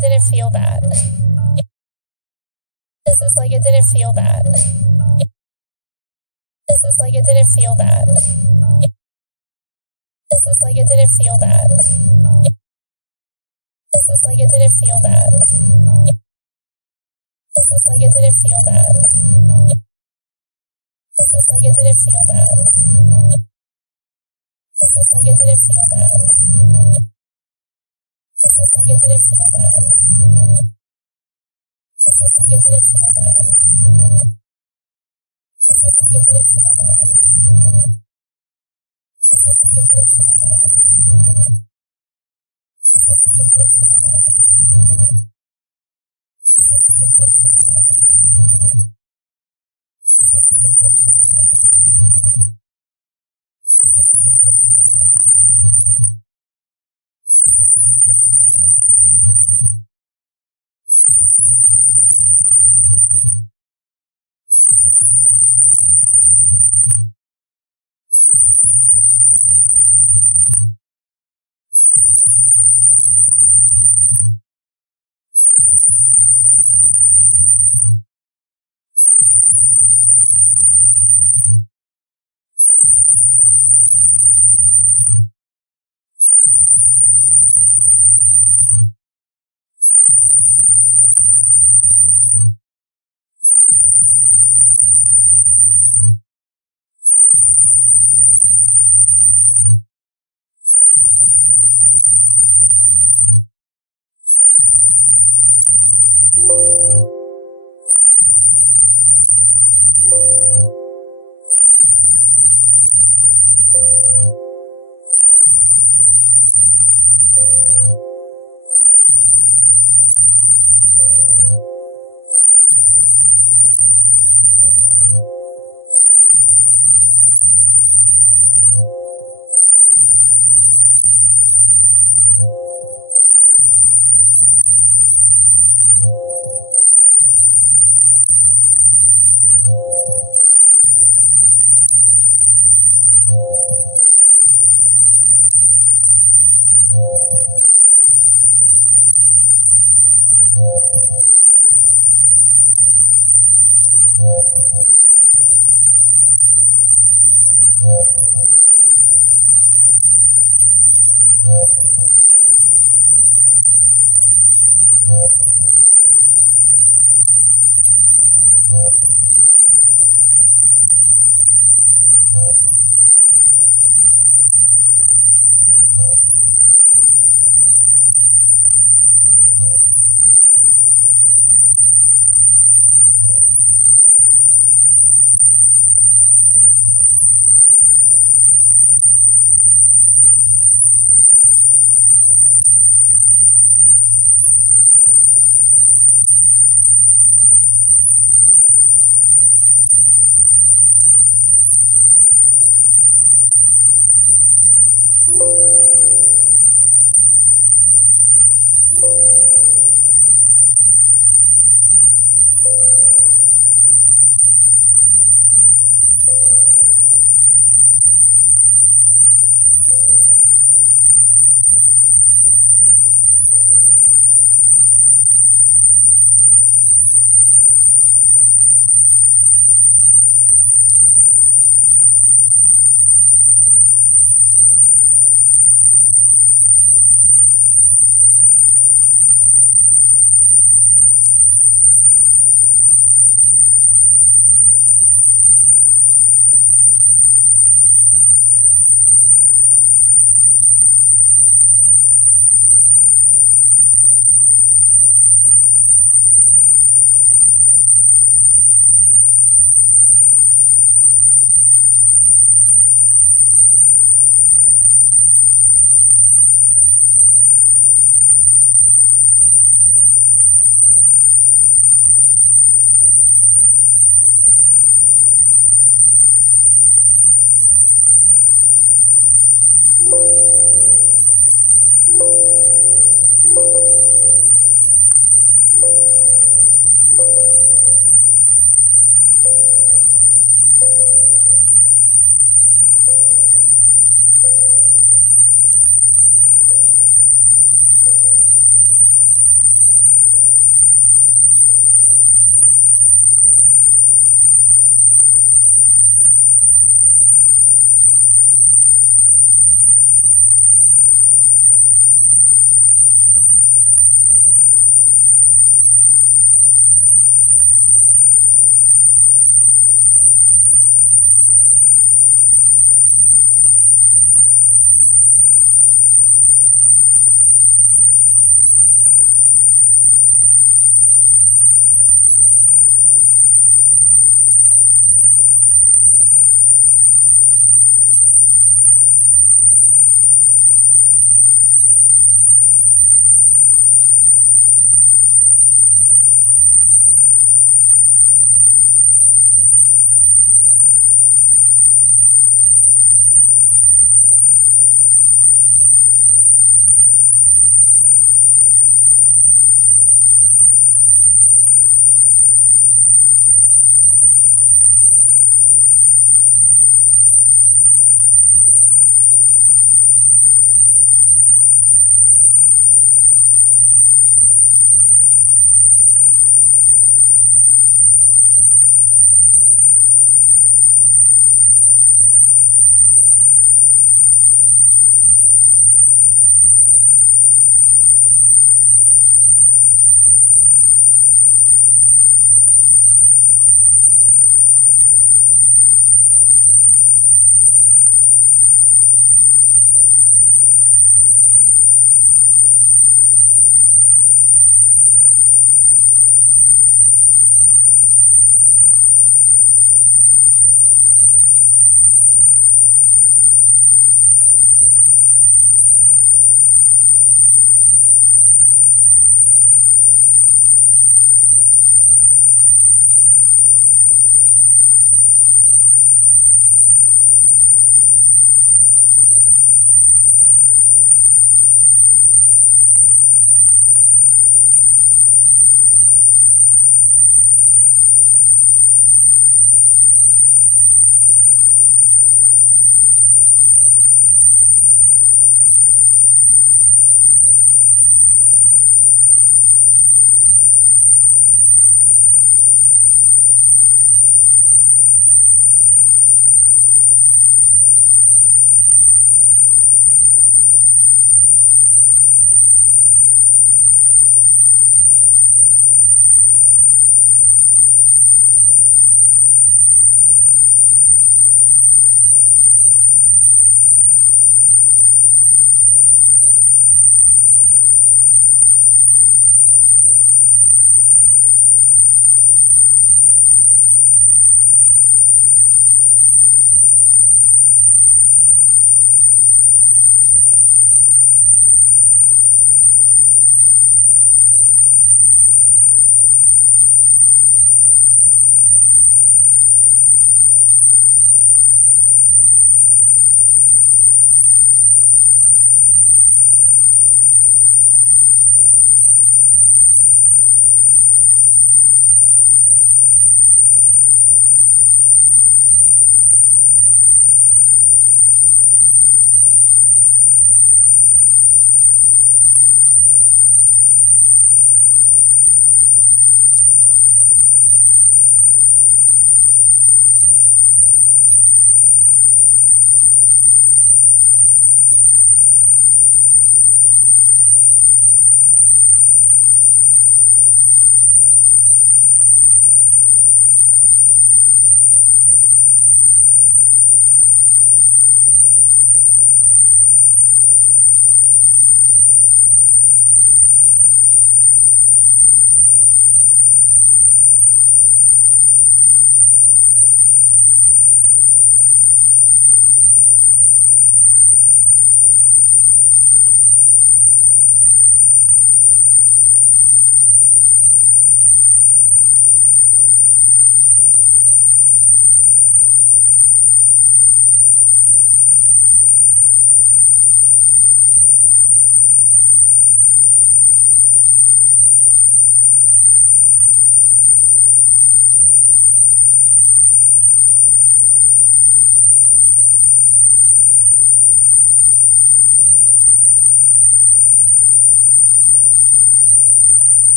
Didn't feel bad. This is like it didn't feel bad. This is like it didn't feel bad. This is like it didn't feel bad. This is like it didn't feel bad. This is like it didn't feel bad. This is like it didn't feel bad. This is like it didn't feel bad. This is like it didn't feel bad. This is like it didn't feel bad. This is like it didn't feel bad. This is like it didn't feel bad. This is like it didn't feel bad. This is like it didn't feel bad. This is like it didn't feel bad. This is like it didn't feel bad. This is like it didn't feel bad. This is like it didn't feel bad. This is like it didn't feel bad.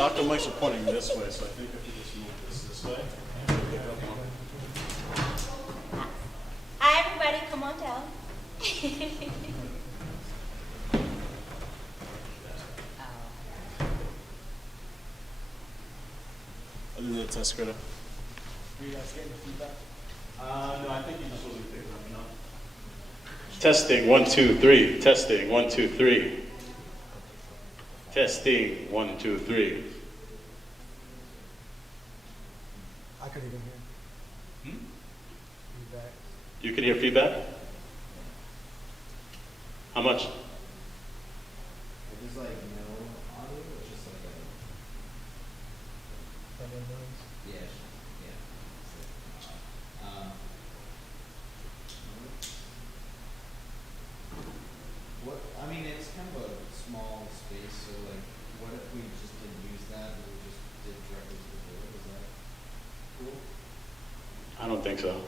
Doctor mics are pointing this way, so I think if you just move this way. Pick up on. Hi, everybody. Come on down. I'll do the test critter. Are you guys getting feedback? No, I think you just wasn't picking up enough. Testing, 1, 2, 3. Testing, 1, 2, 3. Testing, 1, 2, 3. I couldn't even hear feedback. You can hear feedback? How much? There's like no audio, it's just like a, yeah, yeah. What, I mean, it's kind of a small space, so like, what if we just didn't use that, and we just did directly to the board, is that cool? I don't think so.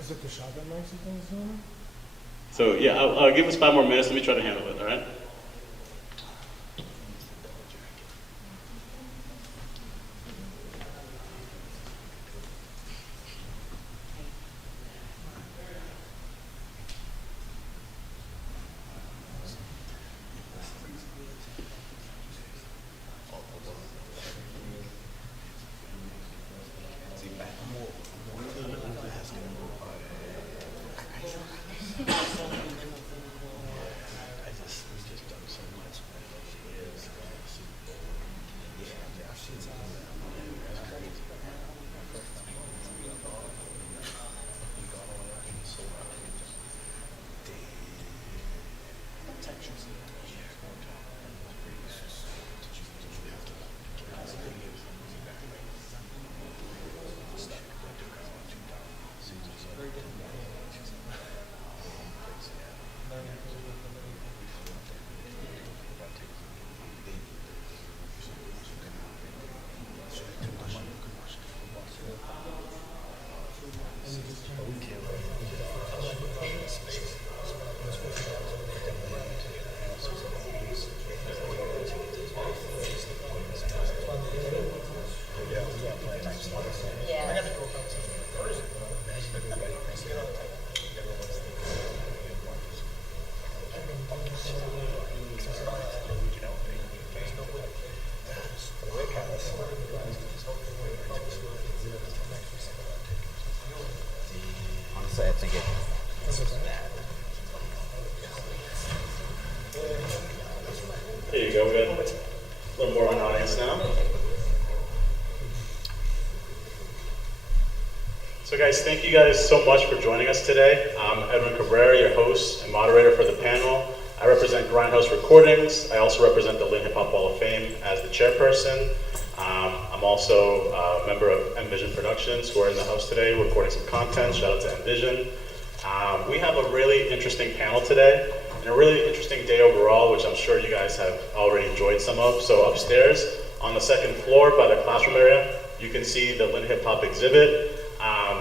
Is it the shotgun mics and things doing it? So yeah, I'll give us 5 more minutes. Let me try to handle it, all right? Honestly, I think it. There you go. We got a little more of an audience now. So guys, thank you guys so much for joining us today. I'm Edwin Cabrera, your host and moderator for the panel. I represent Grindhouse Recordings. I also represent the Lynn Hip Hop Hall of Fame as the chairperson. I'm also a member of Envision Productions, who are in the house today recording some content. Shout out to Envision. We have a really interesting panel today and a really interesting day overall, which I'm sure you guys have already enjoyed some of. So upstairs on the second floor by the classroom area, you can see the Lynn Hip Hop exhibit.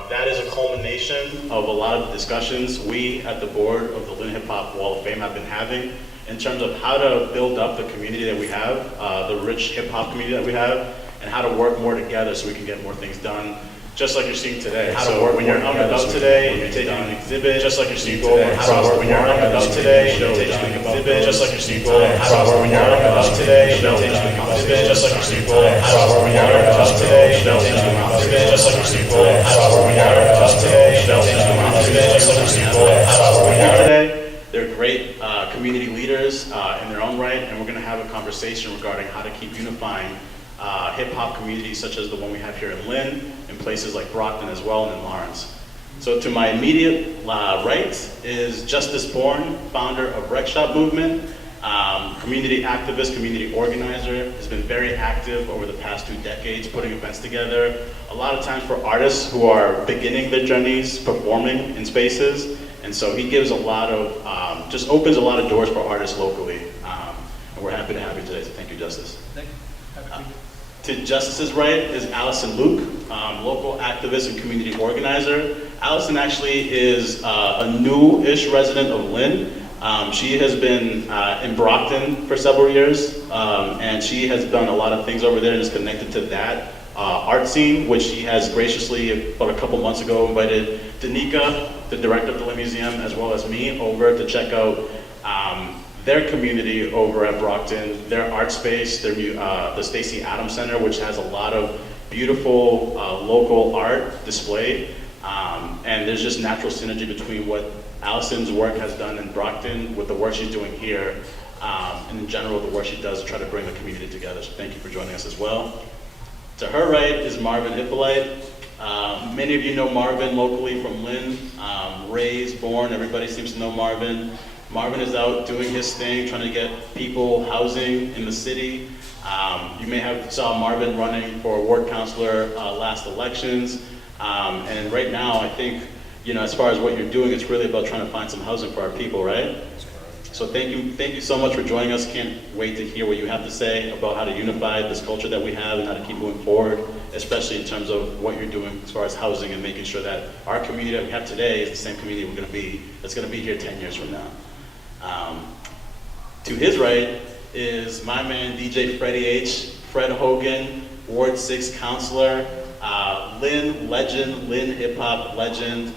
That is a culmination of a lot of the discussions we at the board of the Lynn Hip Hop Wall of Fame have been having in terms of how to build up the community that we have, the rich hip hop community that we have, and how to work more together so we can get more things done, just like you're seeing today. So when you're out and about today, you're taking an exhibit, just like you're seeing today. So when you're out and about today, you're taking an exhibit, just like you're seeing today. So when you're out and about today, you're taking an exhibit, just like you're seeing today. So when you're out and about today, you're taking an exhibit, just like you're seeing today. So when you're out and about today, you're taking an exhibit, just like you're seeing today. So when you're today, they're great community leaders in their own right, and we're going to have a conversation regarding how to keep unifying hip-hop communities such as the one we have here in Lynn, and places like Brockton as well, and in Lawrence. So to my immediate right is Justice Bourne, founder of Rec Shop Movement, community activist, community organizer, has been very active over the past 2 decades, putting events together, a lot of times for artists who are beginning their journeys performing in spaces. And so he gives a lot of, just opens a lot of doors for artists locally. And we're happy to have you today, so thank you, Justice. Thank you. Happy to be here. To Justice's right is Allison Luke, local activist and community organizer. Allison actually is a new-ish resident of Lynn. She has been in Brockton for several years, and she has done a lot of things over there and is connected to that art scene, which she has graciously, about a couple months ago, invited Danica, the director of the Lynn Museum, as well as me, over to check out their community over at Brockton, their art space, the Stacey Adams Center, which has a lot of beautiful local art displayed. And there's just natural synergy between what Allison's work has done in Brockton with the work she's doing here, and in general the work she does to try to bring the community together. So thank you for joining us as well. To her right is Marvin Hippolyte. Many of you know Marvin locally from Lynn. Raised, born, everybody seems to know Marvin. Marvin is out doing his thing, trying to get people housing in the city. You may have saw Marvin running for ward councilor last elections. And right now, I think, as far as what you're doing, it's really about trying to find some housing for our people, right? So thank you so much for joining us. Can't wait to hear what you have to say about how to unify this culture that we have and how to keep moving forward, especially in terms of what you're doing as far as housing and making sure that our community that we have today is the same community that's going to be here 10 years from now. To his right is my man, DJ Freddie H. Fred Hogan, Ward 6 counselor, Lynn legend, Lynn hip hop legend.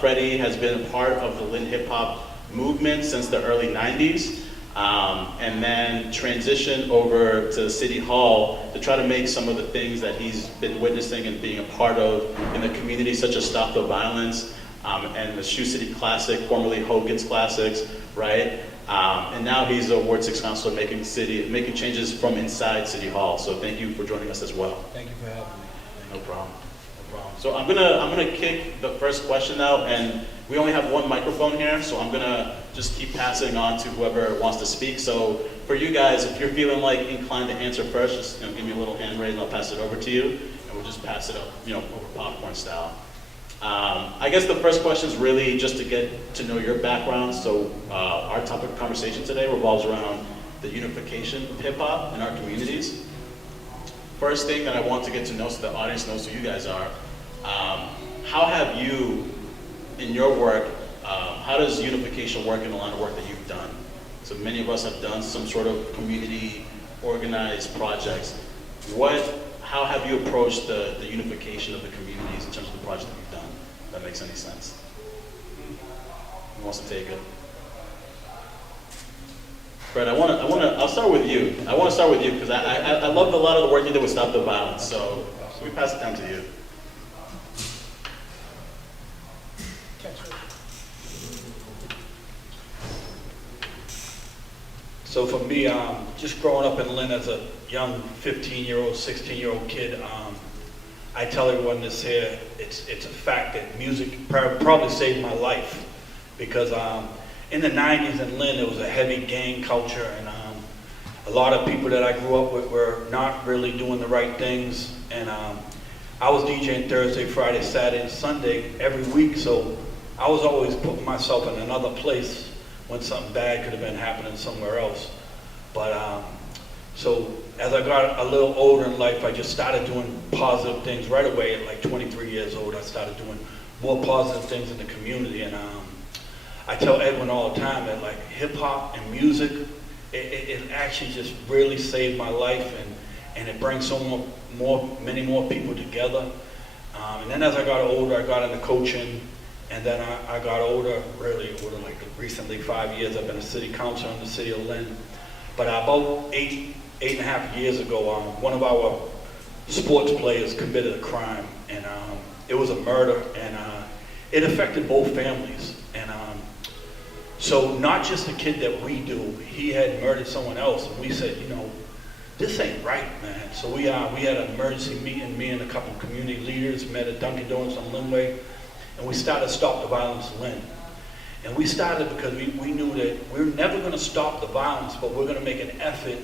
Freddie has been a part of the Lynn hip hop movement since the early 90s, and then transitioned over to City Hall to try to make some of the things that he's been witnessing and being a part of in the community, such as Stop the Violence, and the Shoe City Classic, formerly Hogan's Classics, right? And now he's a Ward 6 councilor making changes from inside City Hall. So thank you for joining us as well. Thank you for having me. No problem. No problem. So I'm gonna kick the first question out, and we only have one microphone here, so I'm gonna just keep passing on to whoever wants to speak. So for you guys, if you're feeling like inclined to answer first, just give me a little hand raise and I'll pass it over to you, and we'll just pass it up, over popcorn style. I guess the first question is really just to get to know your background. So our topic of conversation today revolves around the unification of hip hop in our communities. First thing that I want to get to know so the audience knows who you guys are, how have you, in your work, how does unification work in the line of work that you've done? So many of us have done some sort of community organized projects. How have you approached the unification of the communities in terms of the project that you've done? If that makes any sense. Who wants to take it? Fred, I'll start with you. I want to start with you because I loved a lot of the work you did with Stop the Violence. So we pass it down to you. So for me, just growing up in Lynn as a young 15-year-old, 16-year-old kid, I tell everyone this here, it's a fact that music probably saved my life, because in the 90s in Lynn, there was a heavy gang culture, and a lot of people that I grew up with were not really doing the right things, and I was DJing Thursday, Friday, Saturday, and Sunday every week, so I was always putting myself in another place when something bad could have been happening somewhere else. But so as I got a little older in life, I just started doing positive things right away. At like 23 years old, I started doing more positive things in the community. And I tell Edwin all the time that like hip hop and music, it actually just really saved my life, and it brings many more people together. And then as I got older, I got into coaching. And then I got older, really older, like recently 5 years. I've been a city councilor in the city of Lynn. But about eight and a half years ago, one of our sports players committed a crime, and it was a murder, and it affected both families. And so not just the kid that we do, he had murdered someone else, and we said, this ain't right, man. So we had an emergency meeting, me and a couple of community leaders met at Dunkin' Donuts on Linway. And we started Stop the Violence Lynn. And we started because we knew that we're never going to stop the violence, but we're going to make an effort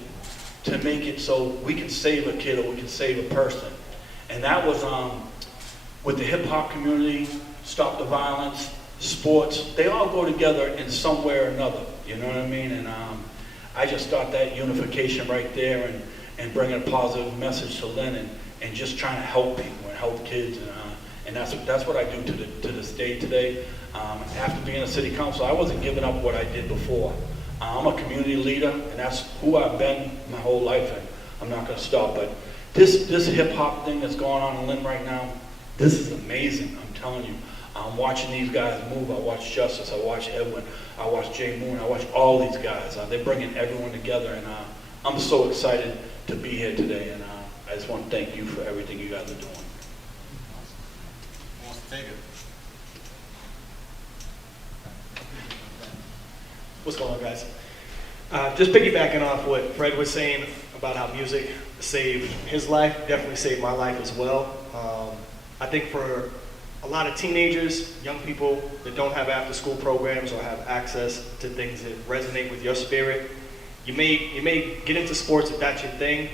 to make it so we can save a kid or we can save a person. And that was with the hip hop community, Stop the Violence, sports. They all go together in some way or another. You know what I mean? And I just thought that unification right there, and bringing a positive message to Lynn, and just trying to help people and help kids. And that's what I do to this day today. After being a city council, I wasn't giving up what I did before. I'm a community leader, and that's who I've been my whole life, and I'm not going to stop. But this hip-hop thing that's going on in Lynn right now, this is amazing, I'm telling you. I'm watching these guys move. I watch Justice, I watch Edwin, I watch Jay Moon, I watch all these guys. They're bringing everyone together, and I'm so excited to be here today, and I just want to thank you for everything you guys are doing. Who wants to take it? What's going on, guys? Just piggybacking off what Fred was saying about how music saved his life, definitely saved my life as well. I think for a lot of teenagers, young people that don't have after-school programs or have access to things that resonate with your spirit, you may get into sports if that's your thing,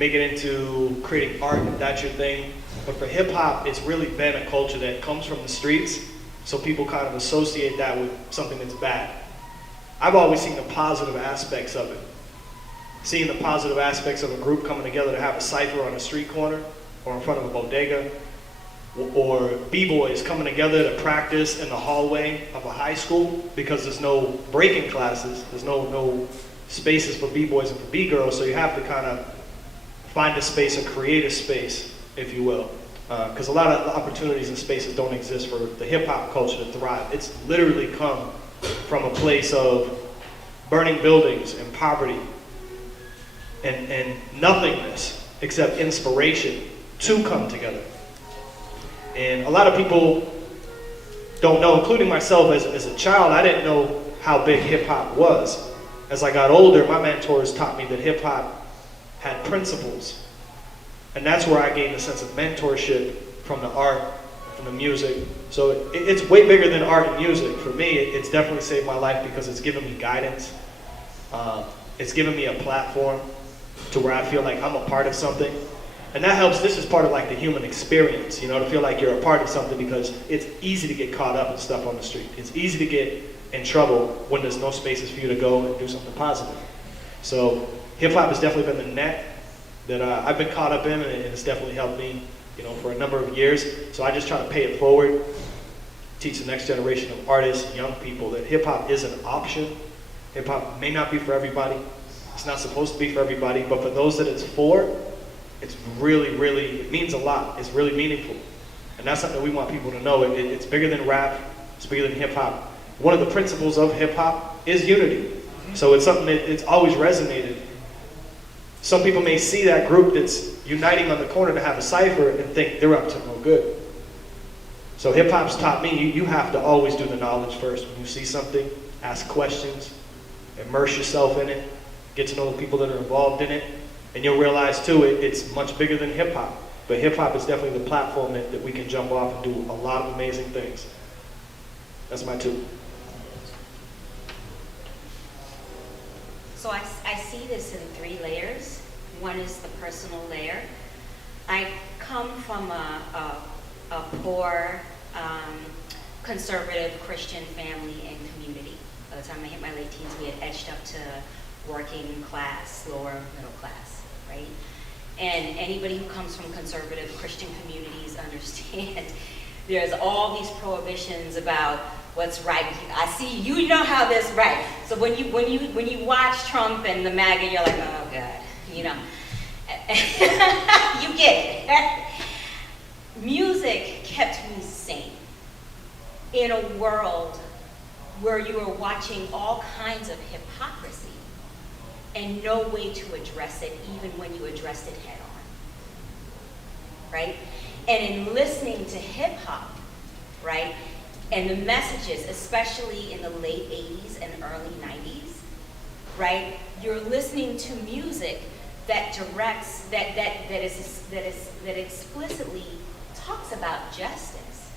may get into creating art if that's your thing, but for hip-hop, it's really been a culture that comes from the streets, so people kind of associate that with something that's bad. I've always seen the positive aspects of it. Seeing the positive aspects of a group coming together to have a cipher on a street corner or in front of a bodega, or b-boys coming together to practice in the hallway of a high school because there's no breaking classes, there's no spaces for b-boys and for b-girls, so you have to kind of find a space, a creative space, if you will. Because a lot of opportunities and spaces don't exist for the hip-hop culture to thrive. It's literally come from a place of burning buildings and poverty and nothingness except inspiration to come together. And a lot of people don't know, including myself as a child, I didn't know how big hip-hop was. As I got older, my mentors taught me that hip-hop had principles. And that's where I gained a sense of mentorship from the art, from the music. So it's way bigger than art and music. For me, it's definitely saved my life because it's given me guidance. It's given me a platform to where I feel like I'm a part of something. And that helps. This is part of like the human experience, you know, to feel like you're a part of something, because it's easy to get caught up in stuff on the street. It's easy to get in trouble when there's no spaces for you to go and do something positive. So hip hop has definitely been the net that I've been caught up in, and it's definitely helped me, you know, for a number of years. So I just try to pay it forward, teach the next generation of artists, young people, that hip hop is an option. Hip hop may not be for everybody. It's not supposed to be for everybody, but for those that it's for, it's really, really, it means a lot. It's really meaningful. And that's something we want people to know. It's bigger than rap. It's bigger than hip hop. One of the principles of hip hop is unity. So it's something that it's always resonated. Some people may see that group that's uniting on the corner to have a cipher and think they're up to no good. So hip hop's taught me you have to always do the knowledge first. When you see something, ask questions, immerse yourself in it, get to know the people that are involved in it. And you'll realize too, it's much bigger than hip hop. But hip hop is definitely the platform that we can jump off and do a lot of amazing things. That's my two. So I see this in 3 layers. One is the personal layer. I come from a poor, conservative Christian family and community. By the time I hit my late teens, we had edged up to working class, lower middle class, right? And anybody who comes from conservative Christian communities understand there's all these prohibitions about what's right. I see, you know how this right. So when you watch Trump and the MAGA, you're like, oh God, you know. You get it. Music kept me sane in a world where you were watching all kinds of hypocrisy and no way to address it, even when you addressed it head on, right? And in listening to hip hop, right, and the messages, especially in the late 80s and early 90s, right, you're listening to music that directs, that explicitly talks about justice,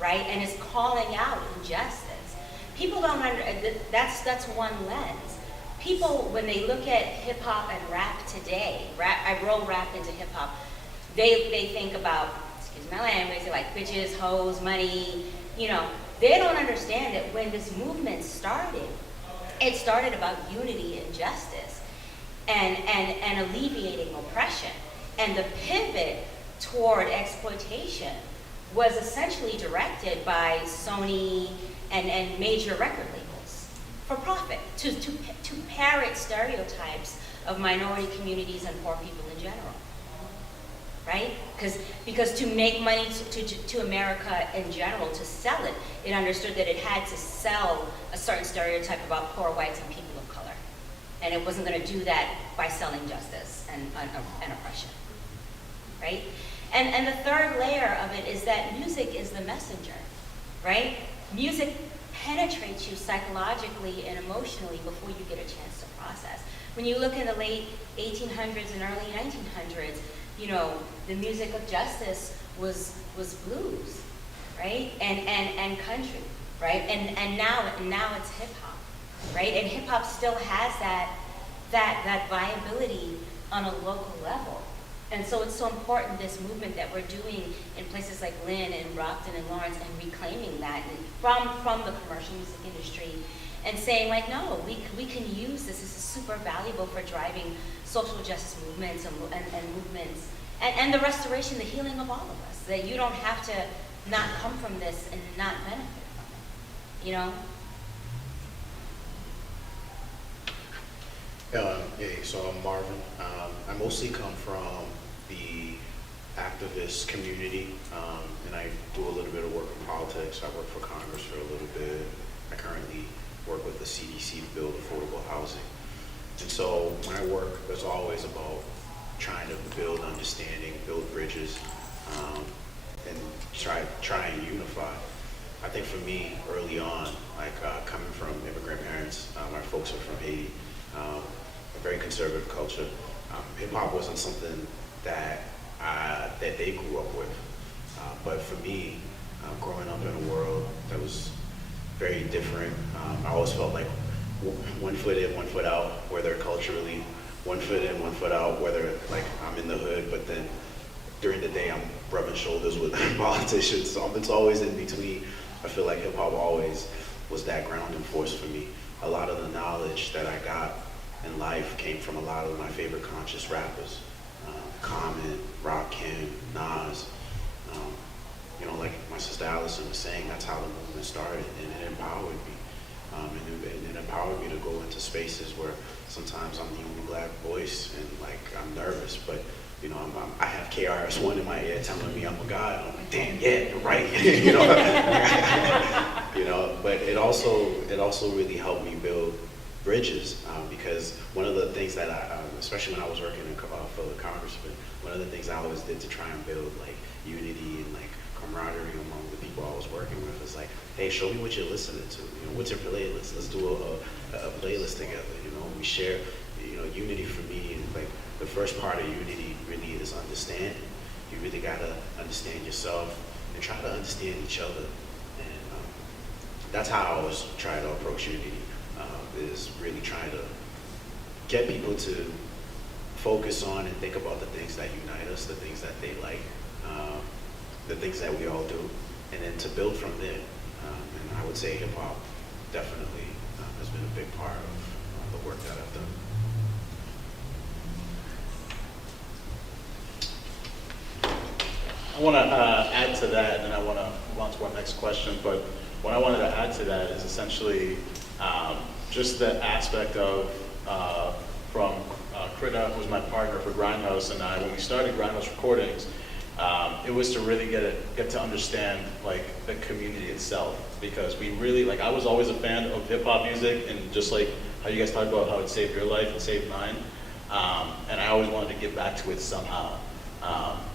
right, and is calling out injustice. People don't that's one lens. People, when they look at hip hop and rap today, I roll rap into hip hop, they think about, excuse my language, they're like bitches, hoes, money, you know. They don't understand that when this movement started, it started about unity and justice and alleviating oppression. And the pivot toward exploitation was essentially directed by Sony and major record labels for profit, to parrot stereotypes of minority communities and poor people in general, right? Because to make money to America in general, to sell it, it understood that it had to sell a certain stereotype about poor whites and people of color. And it wasn't going to do that by selling justice and oppression, right? And the third layer of it is that music is the messenger, right? Music penetrates you psychologically and emotionally before you get a chance to process. When you look in the late 1800s and early 1900s, you know, the music of justice was blues, right? And country, right? And now it's hip hop, right? And hip hop still has that viability on a local level. And so it's so important, this movement that we're doing in places like Lynn and Brockton and Lawrence, and reclaiming that from the commercial music industry, and saying like, no, we can use this. This is super valuable for driving social justice movements and movements, and the restoration, the healing of all of us. That you don't have to not come from this and not benefit from it, you know? Hey, so I'm Marvin. I mostly come from the activist community, and I do a little bit of work in politics. I work for Congress for a little bit. I currently work with the CDC to build affordable housing. And so when I work, it's always about trying to build understanding, build bridges, and try and unify. I think for me, early on, like coming from immigrant parents, my folks are from Haiti, a very conservative culture. Hip hop wasn't something that they grew up with, but for me, growing up in a world that was very different, I always felt like one foot in, one foot out, whether culturally, one foot in, one foot out, whether like I'm in the hood, but then during the day I'm rubbing shoulders with politicians, so it's always in between. I feel like hip hop always was that grounding force for me. A lot of the knowledge that I got in life came from a lot of my favorite conscious rappers. Common, Rakim, Nas. You know, like my sister Allison was saying, that's how the movement started, and it empowered me. And it empowered me to go into spaces where sometimes I'm the only black voice, and like I'm nervous, but you know, I have KRS-One in my ear telling me I'm a god. I'm like, damn, yeah, you're right. You know, you know. But it also really helped me build bridges, because one of the things that I, especially when I was working for the congressman, one of the things I always did to try and build like unity and like camaraderie among the people I was working with is like, hey, show me what you're listening to. You know, what's your playlist? Let's do a playlist together. You know, we share. You know, unity for me, and like the first part of unity really is understanding. You really gotta understand yourself and try to understand each other, and that's how I always try to approach unity. Is really trying to get people to focus on and think about the things that unite us, the things that they like, the things that we all do, and then to build from there. And I would say hip hop definitely has been a big part of the work that I've done. I want to add to that, and I want to move on to our next question, but what I wanted to add to that is essentially just the aspect of, from Krita, who was my partner for Grindhouse, and I, when we started Grindhouse Recordings, it was to really get to understand like the community itself, because we really, like I was always a fan of hip hop music, and just like how you guys talked about how it saved your life and saved mine, and I always wanted to give back to it somehow.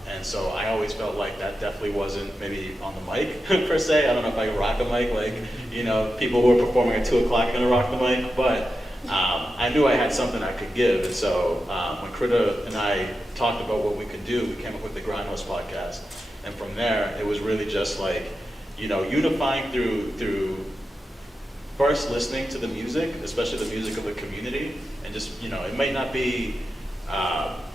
And so I always felt like that definitely wasn't maybe on the mic per se. I don't know if I could rock a mic, like, you know, people who are performing at 2 o'clock are gonna rock the mic, but I knew I had something I could give. And so when Krita and I talked about what we could do, we came up with the Grindhouse podcast. And from there, it was really just like, you know, unifying through first listening to the music, especially the music of the community, and just, you know, it might not be,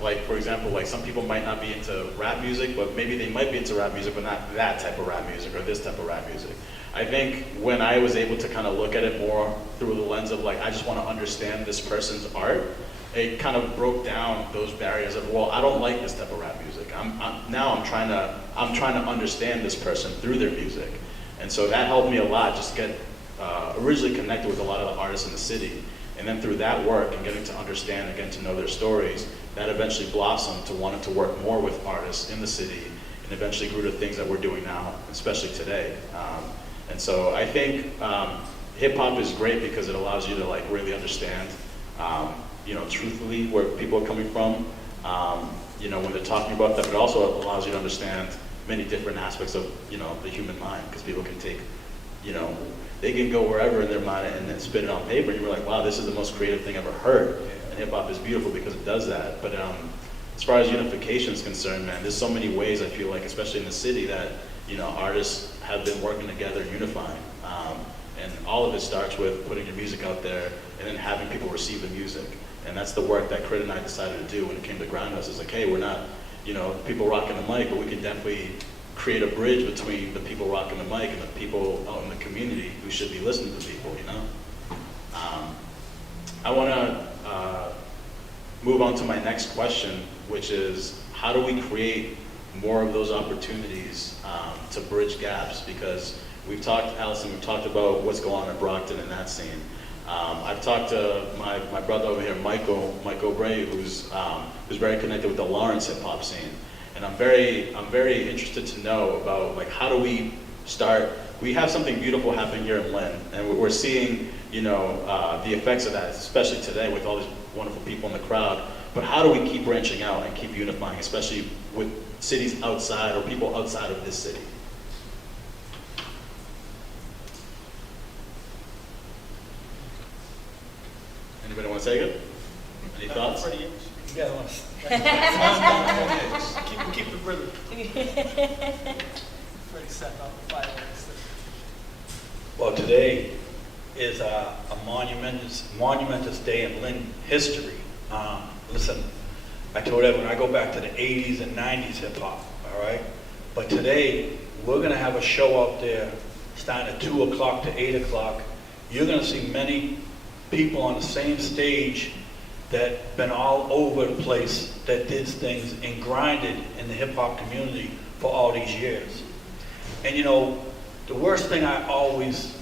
like, for example, like some people might not be into rap music, but maybe they might be into rap music, but not that type of rap music or this type of rap music. I think when I was able to kind of look at it more through the lens of like, I just want to understand this person's art, it kind of broke down those barriers of, well, I don't like this type of rap music. I'm trying to understand this person through their music. And so that helped me a lot, just get originally connected with a lot of the artists in the city. And then through that work and getting to understand and getting to know their stories, that eventually blossomed to wanting to work more with artists in the city, and eventually grew to things that we're doing now, especially today. And so I think hip hop is great because it allows you to like really understand, truthfully where people are coming from, when they're talking about that, but also allows you to understand many different aspects of, the human mind, because people can take, they can go wherever in their mind and then spit it on paper, and you're like, wow, this is the most creative thing I've ever heard. And hip hop is beautiful because it does that. But as far as unification is concerned, man, there's so many ways I feel like, especially in the city, that artists have been working together, unifying. And all of it starts with putting your music out there and then having people receive the music. And that's the work that Crit and I decided to do when it came to Grindhouse. It's like, hey, we're not, people rocking the mic, but we can definitely create a bridge between the people rocking the mic and the people out in the community who should be listening to people, I want to move on to my next question, which is, how do we create more of those opportunities to bridge gaps? Because we've talked about what's going on in Brockton and that scene. I've talked to my brother over here, Mike O'Bray, who's very connected with the Lawrence hip hop scene. And I'm very interested to know about like, how do we start? We have something beautiful happening here in Lynn, and we're seeing the effects of that, especially today with all these wonderful people in the crowd. But how do we keep branching out and keep unifying, especially with cities outside or people outside of this city? Anybody want to say it? Any thoughts? You guys want to keep the rhythm. Pretty set on the fireworks. Well, today is a monumentous day in Lynn history. Listen, I told everyone, I go back to the 80s and 90s hip hop, all right? But today, we're gonna have a show out there starting at 2 o'clock to 8 o'clock. You're gonna see many people on the same stage that been all over the place, that did things and grinded in the hip hop community for all these years. And the worst thing I always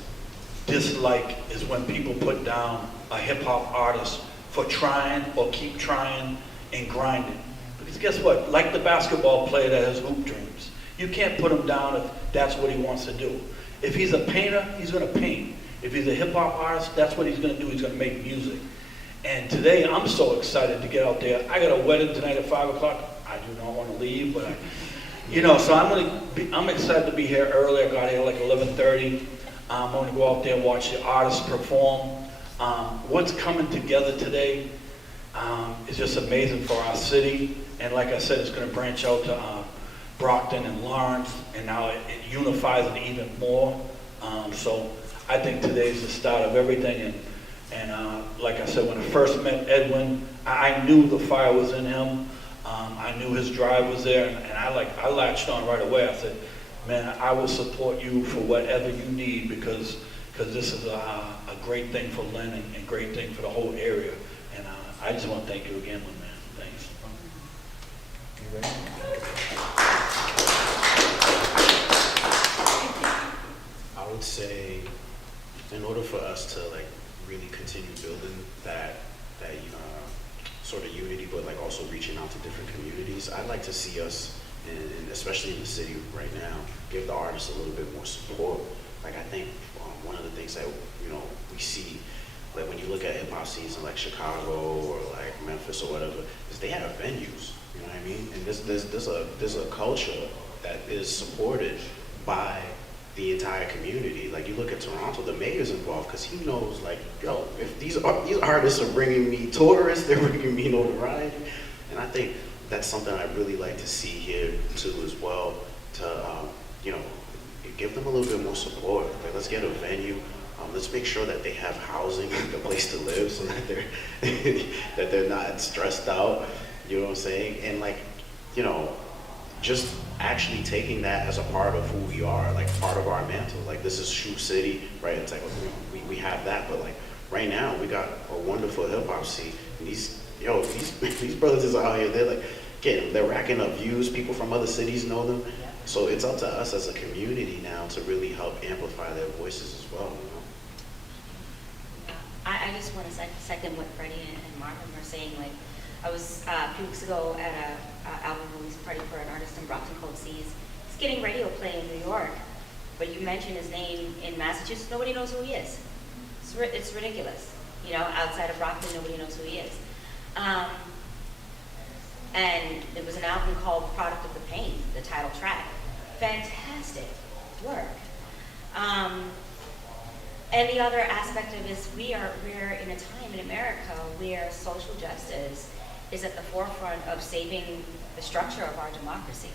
dislike is when people put down a hip hop artist for trying or keep trying and grinding. Because guess what? Like the basketball player that has hoop dreams. You can't put him down if that's what he wants to do. If he's a painter, he's gonna paint. If he's a hip hop artist, that's what he's gonna do. He's gonna make music. And today, I'm so excited to get out there. I got a wedding tonight at 5 o'clock. I do not want to leave, but so I'm excited to be here early. I got here like 11:30. I'm going to go out there and watch the artists perform. What's coming together today is just amazing for our city. And like I said, it's going to branch out to Brockton and Lawrence, and now it unifies it even more. So I think today's the start of everything. And like I said, when I first met Edwin, I knew the fire was in him. I knew his drive was there, and I latched on right away. I said, man, I will support you for whatever you need, because this is a great thing for Lynn and great thing for the whole area. And I just want to thank you again, my man. Thanks. You ready? I would say, in order for us to like really continue building that sort of unity, but like also reaching out to different communities, I'd like to see us, and especially in the city right now, give the artists a little bit more support. Like I think one of the things that we see, like when you look at hip hop scenes in like Chicago or like Memphis or whatever, is they have venues. You know what I mean? And there's a culture that is supported by the entire community. Like you look at Toronto, the mayor's involved because he knows, like, yo, if these artists are bringing me tourists, they're bringing me notoriety, and I think that's something I'd really like to see here too as well. To give them a little bit more support. Like let's get a venue. Let's make sure that they have housing, a place to live, so that they're not stressed out. You know what I'm saying? And like, just actually taking that as a part of who we are, like part of our mantle. Like this is Shoe City, right? It's like we have that, but like right now we got a wonderful hip hop scene. And these brothers is out here. They're racking up views. People from other cities know them. So it's up to us as a community now to really help amplify their voices as well. You know? I just want to second what Freddie and Marvin were saying. Like, I was a few weeks ago at a album release party for an artist in Brockton called C's. He's getting radio play in New York, but you mention his name in Massachusetts, nobody knows who he is. It's ridiculous. You know, outside of Brockton, nobody knows who he is. And there was an album called Product of the Pain, the title track. Fantastic work. And the other aspect of it is we're in a time in America where social justice is at the forefront of saving the structure of our democracy,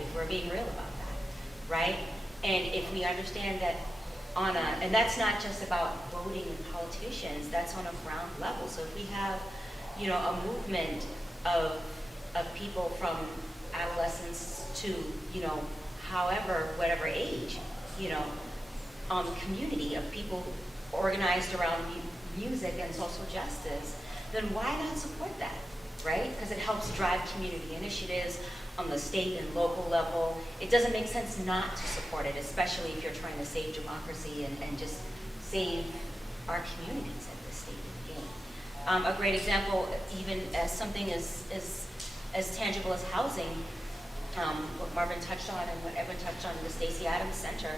if we're being real about that, right? And if we understand that and that's not just about voting and politicians, that's on a ground level. So if we have, you know, a movement of people from adolescence to, you know, whatever age, you know, community of people organized around music and social justice, then why not support that, right? Because it helps drive community initiatives on the state and local level. It doesn't make sense not to support it, especially if you're trying to save democracy and just save our communities at this stage of the game. A great example, even as something as tangible as housing, what Marvin touched on and what Edwin touched on, the Stacey Adams Center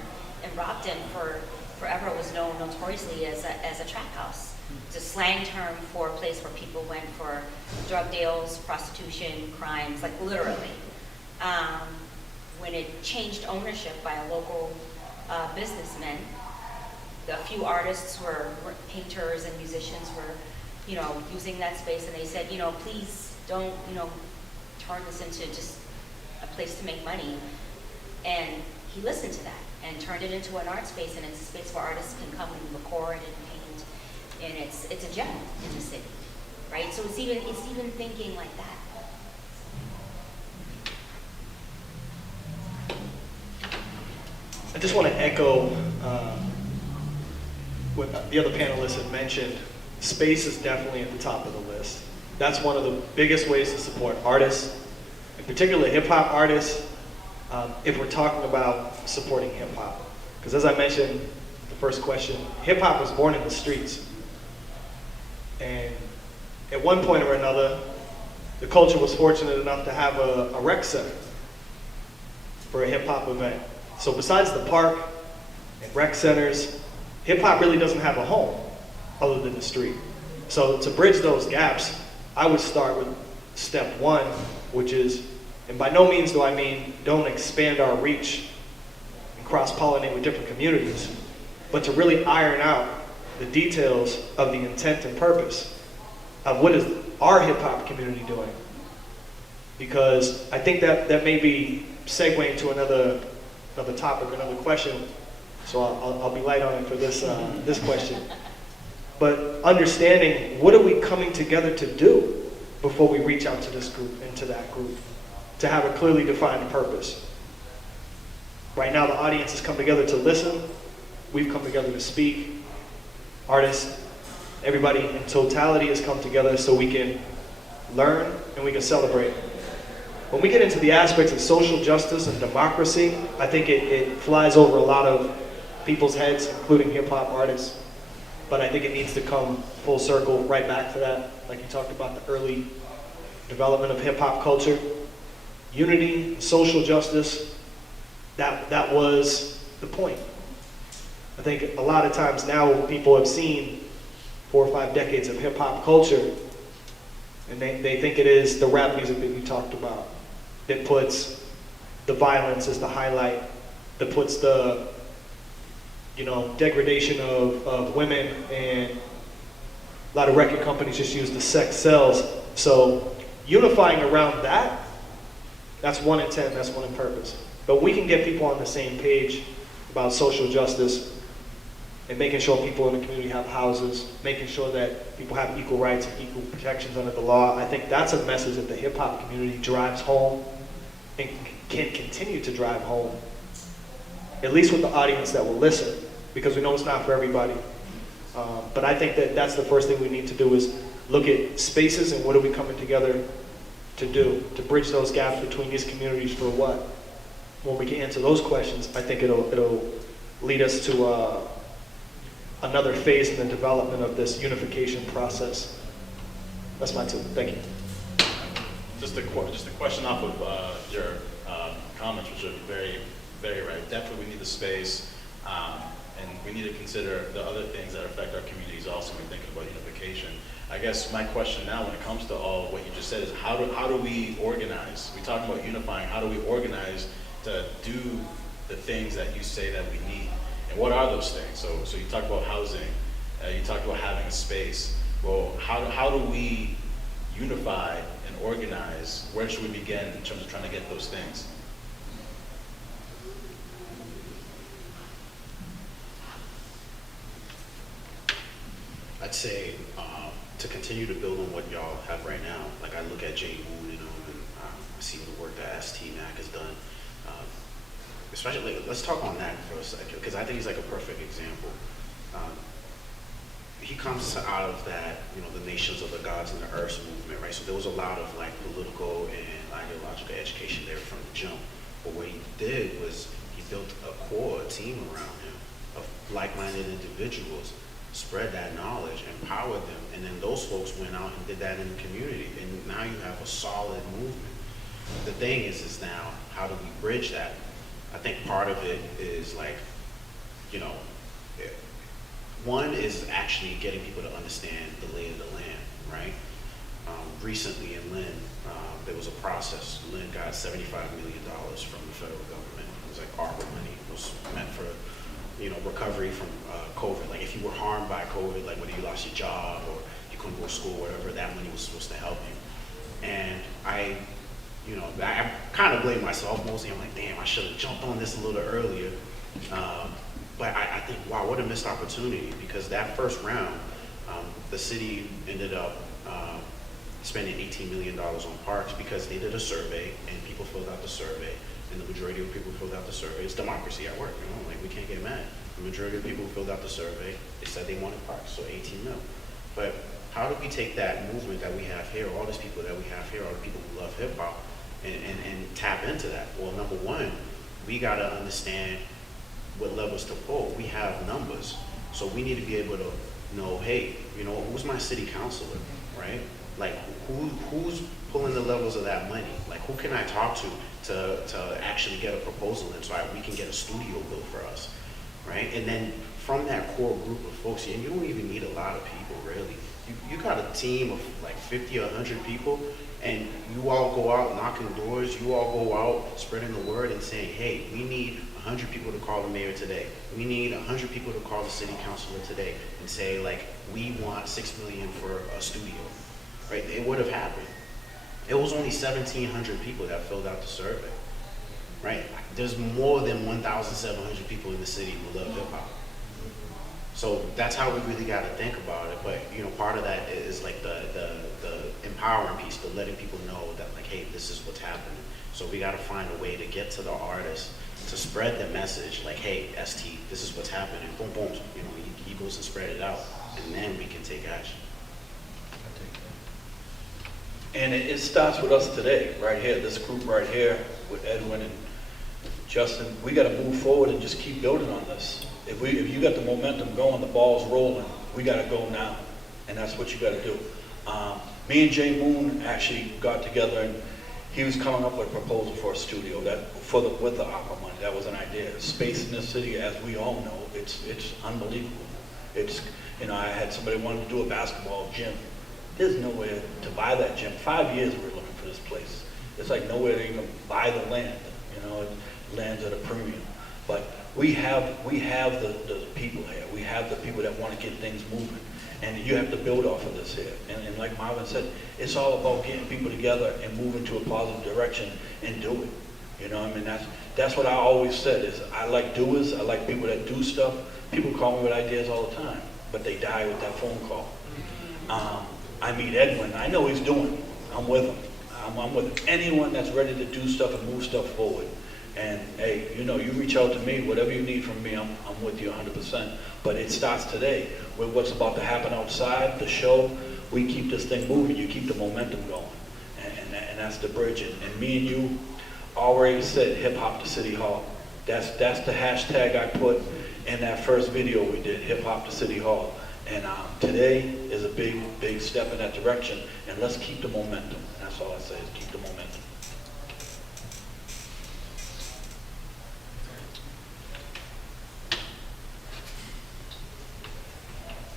in Brockton forever was known notoriously as a trap house. It's a slang term for a place where people went for drug deals, prostitution, crimes, like literally. When it changed ownership by a local businessman, a few artists painters and musicians were, you know, using that space, and they said, you know, please don't, you know, turn this into just a place to make money. And he listened to that and turned it into an art space, and it's a space where artists can come and record and paint, and it's a gem in the city, right? So it's even thinking like that. I just want to echo what the other panelists had mentioned. Space is definitely at the top of the list. That's one of the biggest ways to support artists, in particular hip-hop artists, if we're talking about supporting hip-hop. Because as I mentioned, the first question, hip-hop was born in the streets. And at one point or another, the culture was fortunate enough to have a rec center for a hip-hop event. So besides the park and rec centers, hip-hop really doesn't have a home other than the street. So to bridge those gaps, I would start with step one, which is, and by no means do I mean don't expand our reach and cross-pollinate with different communities, but to really iron out the details of the intent and purpose of what is our hip-hop community doing. Because I think that may be segueing to another topic, another question, so I'll be light on it for this question. But understanding, what are we coming together to do before we reach out to this group and to that group, to have a clearly defined purpose. Right now the audience has come together to listen, we've come together to speak, artists, everybody in totality has come together so we can learn and we can celebrate. When we get into the aspects of social justice and democracy, I think it flies over a lot of people's heads, including hip-hop artists. But I think it needs to come full circle right back to that, like you talked about the early development of hip-hop culture. Unity, social justice, that was the point. I think a lot of times now people have seen 4 or 5 decades of hip-hop culture, and they think it is the rap music that you talked about that puts the violence as the highlight, that puts the degradation of women, and a lot of record companies just use the sex sells. So unifying around that's one intent, that's one purpose. But we can get people on the same page about social justice and making sure people in the community have houses, making sure that people have equal rights and equal protections under the law. I think that's a message that the hip hop community drives home and can continue to drive home, at least with the audience that will listen, because we know it's not for everybody. But I think that that's the first thing we need to do is look at spaces and what are we coming together to do, to bridge those gaps between these communities for what? When we can answer those questions, I think it'll lead us to another phase in the development of this unification process. That's my two. Thank you. Just a question off of your comments, which are very, very right. Definitely we need the space, and we need to consider the other things that affect our communities also when we're thinking about unification. I guess my question now when it comes to all of what you just said is how do we organize? We're talking about unifying. How do we organize to do the things that you say that we need? And what are those things? So you talk about housing, you talk about having a space. Well, how do we unify and organize? Where should we begin in terms of trying to get those things? I'd say to continue to build on what y'all have right now. Like I look at Jay Moon, and I see the work that ST Mac has done. Especially, like, let's talk on that for a second, because I think he's like a perfect example. He comes out of that, the nations of the gods and the earth movement, right? So there was a lot of like political and ideological education there from the jump. But what he did was he built a core team around him of like-minded individuals, spread that knowledge, empowered them, and then those folks went out and did that in the community. And now you have a solid movement. The thing is now, how do we bridge that? I think part of it is like, one is actually getting people to understand the lay of the land, right? Recently in Lynn, there was a process. Lynn got $75 million from the federal government. It was like ARPA money. It was meant for, recovery from COVID. Like if you were harmed by COVID, like whether you lost your job or you couldn't go to school, whatever, that money was supposed to help you. And I kind of blame myself mostly. I'm like, damn, I should have jumped on this a little earlier. But I think, wow, what a missed opportunity, because that first round, the city ended up spending $18 million on parks because they did a survey and people filled out the survey, and the majority of people filled out the survey. It's democracy at work, like we can't get mad. The majority of people who filled out the survey, they said they wanted parks, so 18 mil. But how do we take that movement that we have here, all these people that we have here, all the people who love hip hop, and tap into that? Well, number one, we got to understand what levels to pull. We have numbers, so we need to be able to know, hey, who's my city councilor, right? Like who's pulling the levels of that money? Like who can I talk to actually get a proposal in so we can get a studio built for us, right? And then from that core group of folks, and you don't even need a lot of people really. You got a team of like 50 or 100 people, and you all go out knocking doors, you all go out spreading the word and saying, hey, we need 100 people to call the mayor today. We need 100 people to call the city councilor today and say, like, we want $6 million for a studio, right? It would have happened. It was only 1,700 people that filled out the survey, right? There's more than 1,700 people in the city who love hip hop. So that's how we really got to think about it. But part of that is like the empowering piece, the letting people know that like, hey, this is what's happening. So we got to find a way to get to the artists to spread the message, like, hey, ST, this is what's happening. Boom, boom. He goes and spread it out, and then we can take action. And it starts with us today, right here, this group right here with Edwin and Justin. We got to move forward and just keep building on this. If you got the momentum going, the ball's rolling, we got to go now, and that's what you got to do. Me and Jay Moon actually got together, and he was coming up with a proposal for a studio with the ARPA money. That was an idea. Space in this city, as we all know, it's unbelievable. I had somebody wanting to do a basketball gym. There's nowhere to buy that gym. 5 years we were looking for this place. It's like nowhere to even buy the land. Land's at a premium. But we have the people here. We have the people that want to get things moving. And you have to build off of this here. And like Marvin said, it's all about getting people together and moving to a positive direction and do it. That's what I always said is I like doers. I like people that do stuff. People call me with ideas all the time, but they die with that phone call. I meet Edwin. I know he's doing it. I'm with him. I'm with anyone that's ready to do stuff and move stuff forward. And hey, you know, you reach out to me, whatever you need from me, I'm with you 100%. But it starts today with what's about to happen outside, the show. We keep this thing moving, you keep the momentum going. And that's the bridge. And me and you already said hip hop to City Hall. That's the hashtag I put in that first video we did, hip hop to City Hall. And today is a big step in that direction. And let's keep the momentum. That's all I say, is keep the momentum.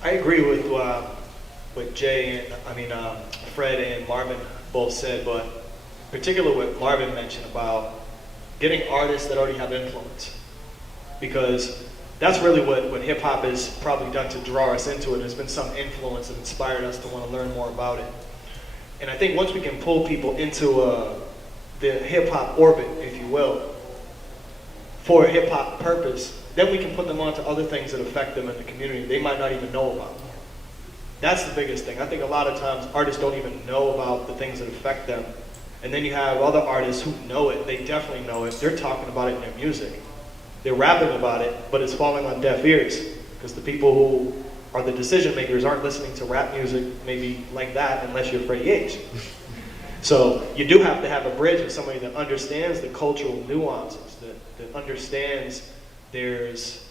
I agree with what Jay and Fred and Marvin both said, but particularly what Marvin mentioned about getting artists that already have influence, because that's really what hip hop has probably done to draw us into it. There's been some influence that inspired us to want to learn more about it. And I think once we can pull people into the hip hop orbit, if you will, for a hip hop purpose, then we can put them onto other things that affect them in the community they might not even know about. That's the biggest thing. I think a lot of times artists don't even know about the things that affect them. And then you have other artists who know it, they definitely know it, they're talking about it in their music. They're rapping about it, but it's falling on deaf ears, because the people who are the decision makers aren't listening to rap music maybe like that unless you're Freddie H. So you do have to have a bridge with somebody that understands the cultural nuances, that understands there's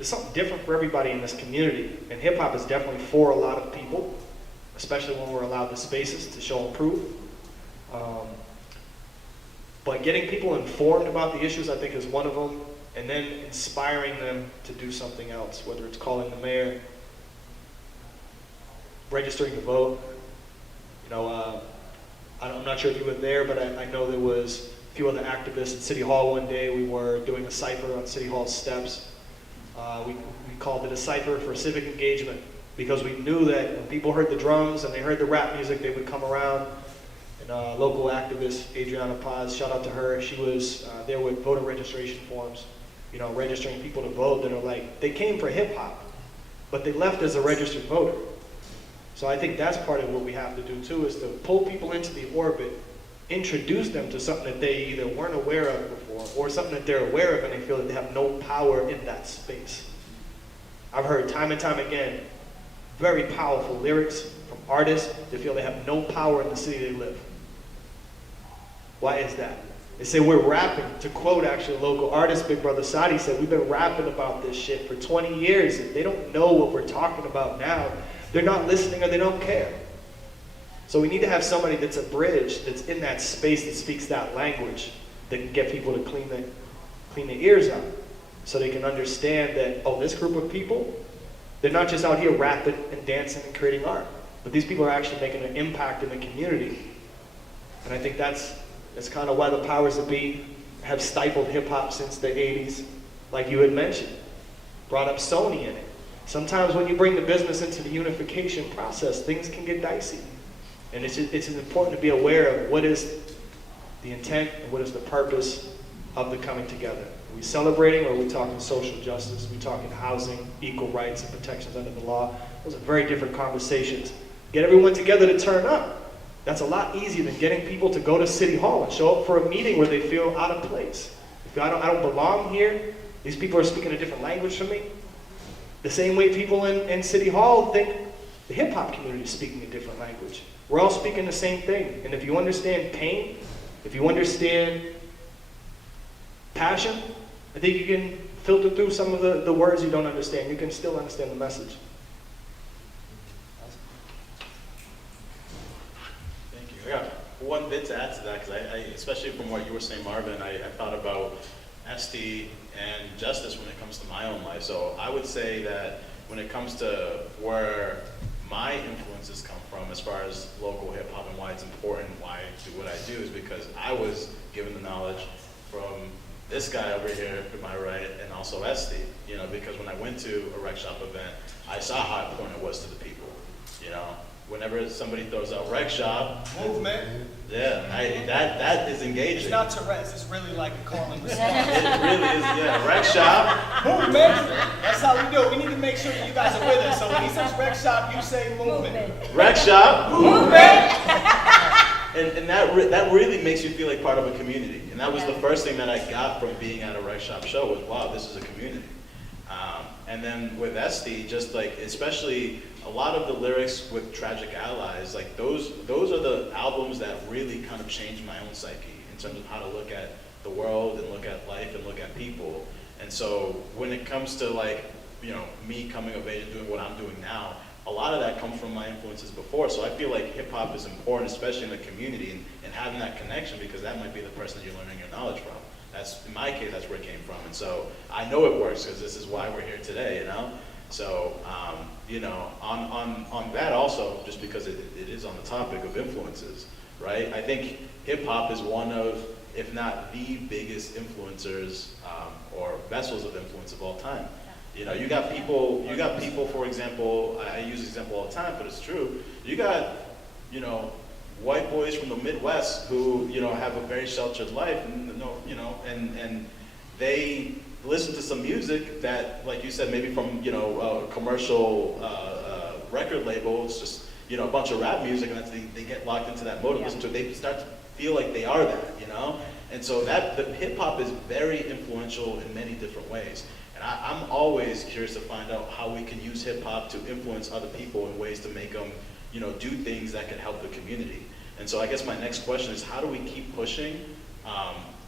something different for everybody in this community. And hip hop is definitely for a lot of people, especially when we're allowed the spaces to show and prove. But getting people informed about the issues, I think, is one of them, and then inspiring them to do something else, whether it's calling the mayor, registering to vote. You know, I'm not sure if you were there, but I know there was a few other activists at City Hall one day. We were doing a cipher on City Hall steps. We called it a cipher for civic engagement, because we knew that when people heard the drums and they heard the rap music, they would come around. And local activist, Adriana Paz, shout out to her, she was there with voter registration forms, you know, registering people to vote that are like, they came for hip hop, but they left as a registered voter. So I think that's part of what we have to do too, is to pull people into the orbit, introduce them to something that they either weren't aware of before, or something that they're aware of and they feel that they have no power in that space. I've heard time and time again, very powerful lyrics from artists that feel they have no power in the city they live. Why is that? They say we're rapping. To quote actually a local artist, Big Brother Sadi said, we've been rapping about this shit for 20 years. If they don't know what we're talking about now, they're not listening or they don't care. So we need to have somebody that's a bridge, that's in that space that speaks that language, that can get people to clean their ears out, so they can understand that, oh, this group of people, they're not just out here rapping and dancing and creating art, but these people are actually making an impact in the community. And I think that's kind of why the powers that be have stifled hip hop since the 80s, like you had mentioned. Brought up Sony in it. Sometimes when you bring the business into the unification process, things can get dicey. And it's important to be aware of what is the intent and what is the purpose of the coming together. Are we celebrating, or are we talking social justice? Are we talking housing, equal rights, and protections under the law? Those are very different conversations. Get everyone together to turn up. That's a lot easier than getting people to go to City Hall and show up for a meeting where they feel out of place. If I don't belong here, these people are speaking a different language from me. The same way people in City Hall think the hip hop community is speaking a different language. We're all speaking the same thing. And if you understand pain, if you understand passion, I think you can filter through some of the words you don't understand. You can still understand the message. Thank you. I got one bit to add to that, because I especially from what you were saying, Marvin, I thought about Esty and justice when it comes to my own life. So I would say that when it comes to where my influences come from as far as local hip hop and why it's important, why I do what I do, is because I was given the knowledge from this guy over here to my right, and also Esty, you know, because when I went to a rec shop event, I saw how important it was to the people, you know. When whenever somebody throws out Rec Shop, Movement. yeah, that is engaging. It's not Tourette's, it's really like calling the It really is, yeah. Rec Shop, Movement. That's how we do it. We need to make sure that you guys are with us. So when he says rec shop, you say movement. Rec Shop, Movement. and that really makes you feel like part of a community. And that was the first thing that I got from being at a Rec Shop show was, wow, this is a community. And then with Esty, just like, especially a lot of the lyrics with Tragic Allies, like those are the albums that really kind of changed my own psyche in terms of how to look at the world and look at life and look at people. And so when it comes to like, you know, me coming of age and doing what I'm doing now, a lot of that comes from my influences before. So I feel like hip hop is important, especially in the community, and having that connection, because that might be the person you're learning your knowledge from. That's, in my case, that's where it came from. And so I know it works because this is why we're here today, you know? So, you know, on that also, just because it is on the topic of influences, right? I think hip hop is one of, if not the biggest influencers or vessels of influence of all time. You know, you got people, for example, I use this example all the time, but it's true. You got, you know, white boys from the Midwest who, you know, have a very sheltered life, and, you know, and they listen to some music that, like you said, maybe from, you know, a commercial record label, it's just, you know, a bunch of rap music, and they get locked into that mode and listen to it. They start to feel like they are that, you know? And so the hip hop is very influential in many different ways. And I'm always curious to find out how we can use hip hop to influence other people in ways to make them, you know, do things that can help the community. And so I guess my next question is, how do we keep pushing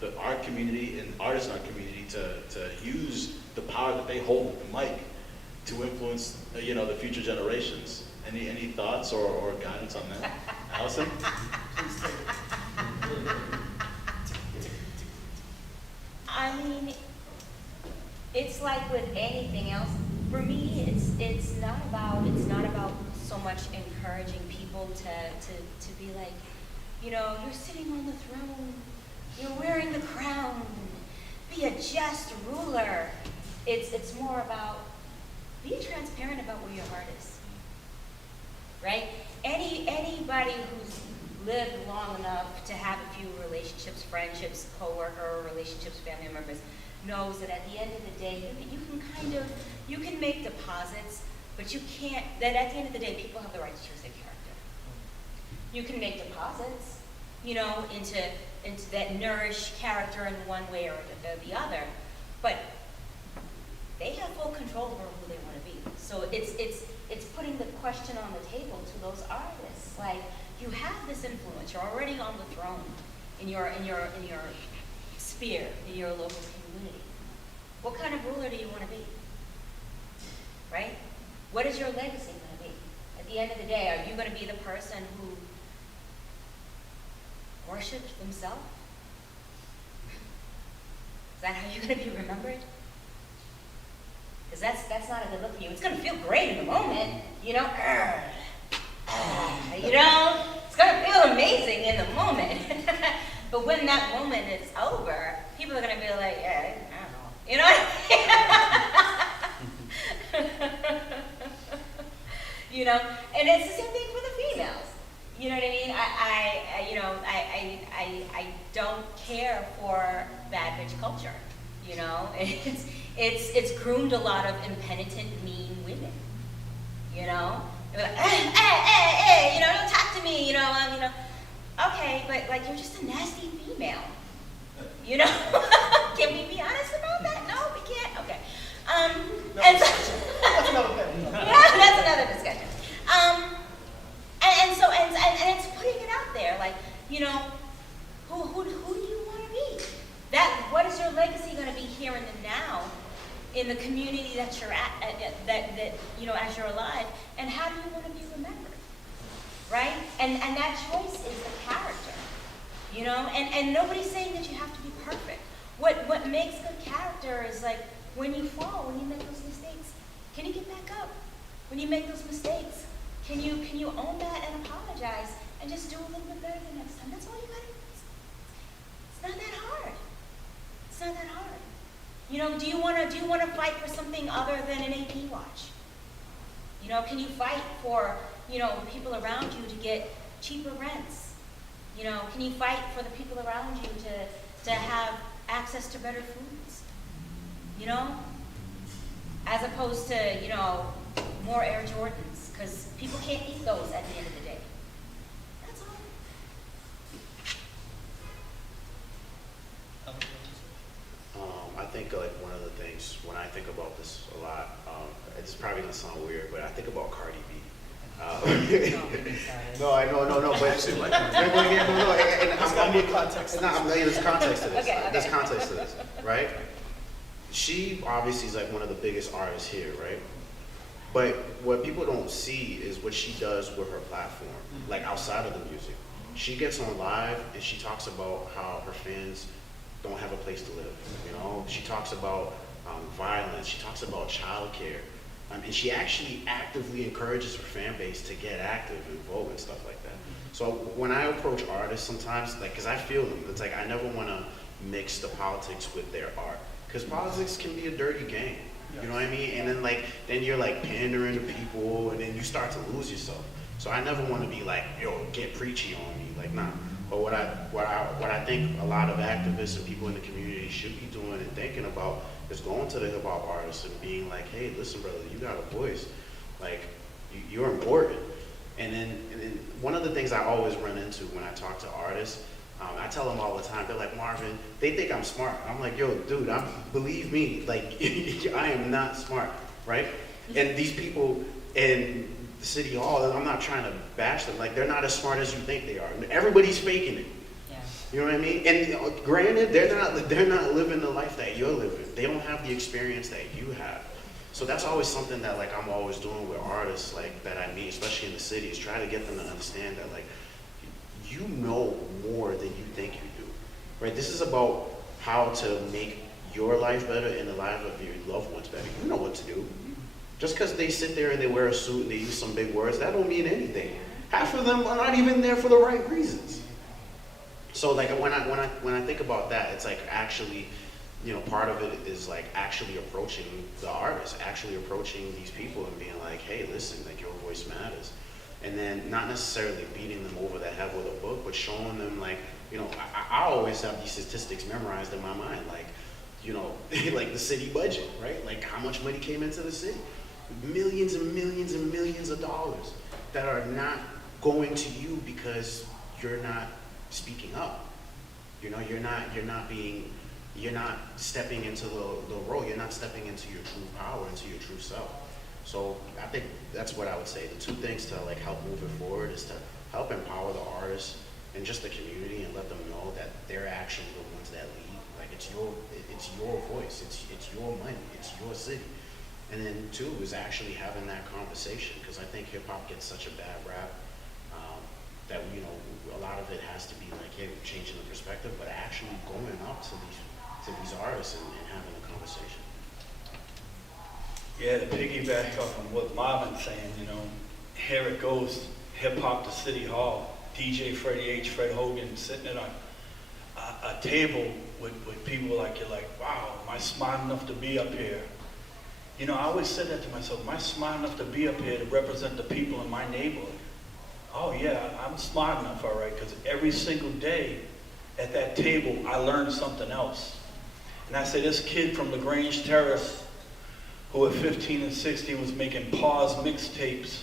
the art community and artists in our community to use the power that they hold with the mic to influence, you know, the future generations? Any thoughts or guidance on that? Allison? I mean, it's like with anything else. For me, it's not about so much encouraging people to be like, you know, you're sitting on the throne, you're wearing the crown, be a just ruler. It's more about be transparent about where your heart is, right? Anybody who's lived long enough to have a few relationships, friendships, co-worker relationships, family members, knows that at the end of the day, you can make deposits, but you can't, that at the end of the day, people have the right to choose their character. You can make deposits, you know, into that nourished character in one way or the other, but they have full control over who they want to be. So it's putting the question on the table to those artists, like, you have this influence, you're already on the throne in your sphere, in your local community. What kind of ruler do you want to be? Right? What is your legacy going to be? At the end of the day, are you going to be the person who worships themselves? Is that how you're going to be remembered? Because that's not a good look for you. It's going to feel great in the moment, you know? You know, it's going to feel amazing in the moment. But when that moment is over, people are going to be like, yeah, I don't know. You know what I mean? You know, and it's the same thing for the females. You know what I mean? I don't care for bad bitch culture. You know, it's groomed a lot of impenitent, mean women. You know, they're like, you know, don't talk to me. You know, okay, but like you're just a nasty female. You know, can we be honest about that? No, we can't. Okay. And so, That's another thing. yeah, that's another discussion. And it's putting it out there, like, you know, who do you want to be? What is your legacy going to be here in the now, in the community that you're at, that you know, as you're alive, and how do you want to be remembered, right? And that choice is the character, you know. And nobody's saying that you have to be perfect. What makes good character is like when you fall, when you make those mistakes, can you get back up? When you make those mistakes, can you own that and apologize and just do a little bit better the next time? That's all you gotta do. It's not that hard. It's not that hard. You know, do you wanna fight for something other than an AP watch? You know, can you fight for, you know, people around you to get cheaper rents? You know, can you fight for the people around you to have access to better foods? You know? As opposed to, you know, more Air Jordans, because people can't eat those at the end of the day. That's all. I think like one of the things when I think about this a lot, it's probably gonna sound weird, but I think about Cardi B. No, I know, no, but Actually, like, no, and there's gotta be a context. there's context to this. Okay, okay. There's context to this, right? She obviously is like one of the biggest artists here, right? But what people don't see is what she does with her platform, like outside of the music. She gets on live and she talks about how her fans don't have a place to live. You know, she talks about violence. She talks about childcare, and she actually actively encourages her fan base to get active and vote and stuff like that. So when I approach artists, sometimes, like, because I feel them, it's like I never want to mix the politics with their art, because politics can be a dirty game. You know what I mean? And then then you're like pandering to people, and then you start to lose yourself. So I never want to be like, yo, get preachy on me, like, nah. But what I think a lot of activists and people in the community should be doing and thinking about is going to the hip hop artists and being like, hey, listen, brother, you got a voice, like, you're important. And then one of the things I always run into when I talk to artists, I tell them all the time, they're like, Marvin, they think I'm smart. I'm like, yo, dude, believe me, like, I am not smart, right? And these people in the city hall, I'm not trying to bash them, like, they're not as smart as you think they are. Everybody's faking it. Yeah. You know what I mean? And granted, they're not living the life that you're living. They don't have the experience that you have. So that's always something that, like, I'm always doing with artists, like, that I meet, especially in the city, is try to get them to understand that, like, you know more than you think you do, right? This is about how to make your life better and the life of your loved ones better. You know what to do. Just because they sit there and they wear a suit and they use some big words, that don't mean anything. Half of them are not even there for the right reasons. So, like, when I think about that, it's like actually, you know, part of it is like actually approaching the artists, actually approaching these people and being like, hey, listen, like, your voice matters. And then not necessarily beating them over the head with a book, but showing them, like, you know, I always have these statistics memorized in my mind, like, you know, like the city budget, right? Like, how much money came into the city? Millions and millions and millions of dollars that are not going to you because you're not speaking up. You know, you're not stepping into the role. You're not stepping into your true power, into your true self. So I think that's what I would say. The two things to, like, help move it forward is to help empower the artists and just the community and let them know that they're actually the ones that lead. Like, it's your voice, it's your money, it's your city. And then two is actually having that conversation, because I think hip hop gets such a bad rap that, you know, a lot of it has to be like, hey, changing the perspective, but actually going up to these artists and having a conversation. Yeah, to piggyback off on what Marvin's saying, you know, here it goes, hip hop to City Hall, DJ Freddie H, Fred Hogan sitting at a table with people like, you're like, wow, am I smart enough to be up here? You know, I always said that to myself, am I smart enough to be up here to represent the people in my neighborhood? Oh yeah, I'm smart enough, all right, because every single day at that table, I learned something else. And I said, this kid from LaGrange Terrace, who at 15 and 16 was making pause mixtapes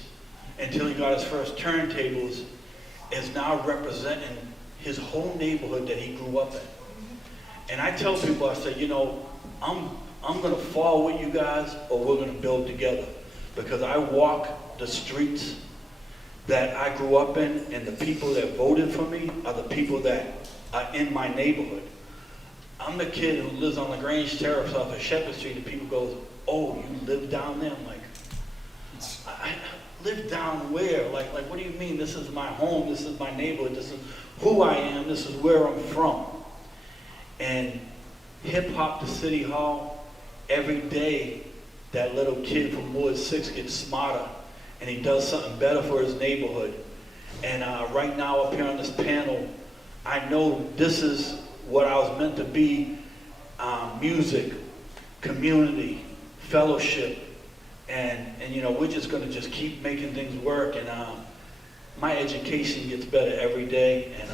until he got his first turntables, is now representing his whole neighborhood that he grew up in. And I tell people, I say, you know, I'm gonna fall with you guys, or we're gonna build together. Because I walk the streets that I grew up in, and the people that voted for me are the people that are in my neighborhood. I'm the kid who lives on LaGrange Terrace off of Shepherd Street, and people go, oh, you live down there? I'm like, I live down where? Like, what do you mean? This is my home, this is my neighborhood, this is who I am, this is where I'm from. And hip hop to City Hall, every day that little kid from Ward 6 gets smarter and he does something better for his neighborhood. And right now up here on this panel, I know this is what I was meant to be, music, community, fellowship, and you know, we're just gonna just keep making things work, and my education gets better every day, and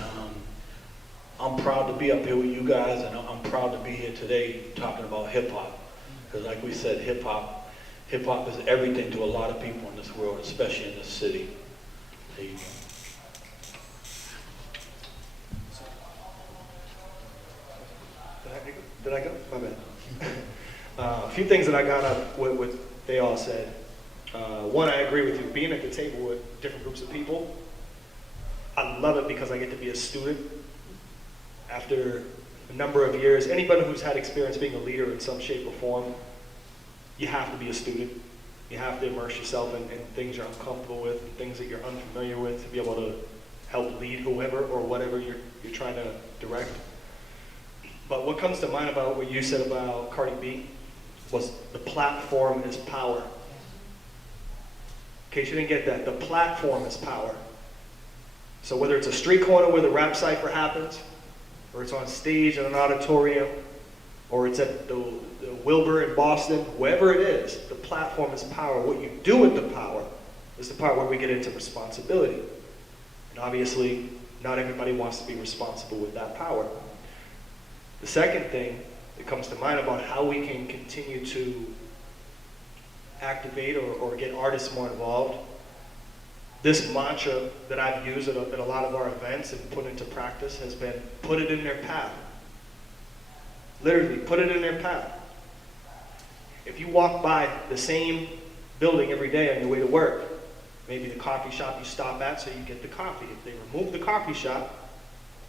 I'm proud to be up here with you guys, and I'm proud to be here today talking about hip hop, because like we said, hip hop is everything to a lot of people in this world, especially in this city. There you go. Did I go? My bad. A few things that I got up with what they all said. One, I agree with you. Being at the table with different groups of people, I love it because I get to be a student. After a number of years, anybody who's had experience being a leader in some shape or form, you have to be a student. You have to immerse yourself in things you're uncomfortable with, and things that you're unfamiliar with, to be able to help lead whoever or whatever you're trying to direct. But what comes to mind about what you said about Cardi B was the platform is power. In case you didn't get that, the platform is power. So whether it's a street corner where the rap cypher happens, or it's on stage in an auditorium, or it's at the Wilbur in Boston, wherever it is, the platform is power. What you do with the power is the part where we get into responsibility. And obviously, not everybody wants to be responsible with that power. The second thing that comes to mind about how we can continue to activate or get artists more involved, this mantra that I've used at a lot of our events and put into practice has been, put it in their path. Literally, put it in their path. If you walk by the same building every day on your way to work, maybe the coffee shop you stop at so you get the coffee. If they remove the coffee shop,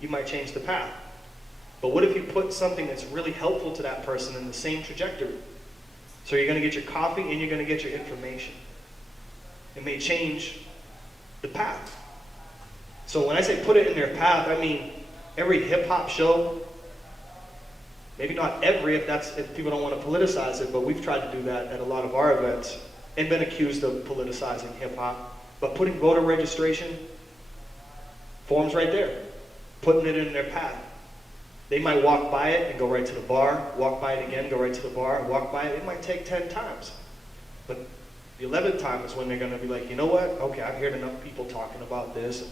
you might change the path. But what if you put something that's really helpful to that person in the same trajectory? So you're going to get your coffee and you're going to get your information. It may change the path. So when I say put it in their path, I mean every hip-hop show, maybe not every, if people don't want to politicize it, but we've tried to do that at a lot of our events and been accused of politicizing hip-hop. But putting voter registration forms right there, putting it in their path. They might walk by it and go right to the bar, walk by it again, go right to the bar, walk by it. It might take 10 times. But the 11th time is when they're going to be like, you know what? Okay, I've heard enough people talking about this. And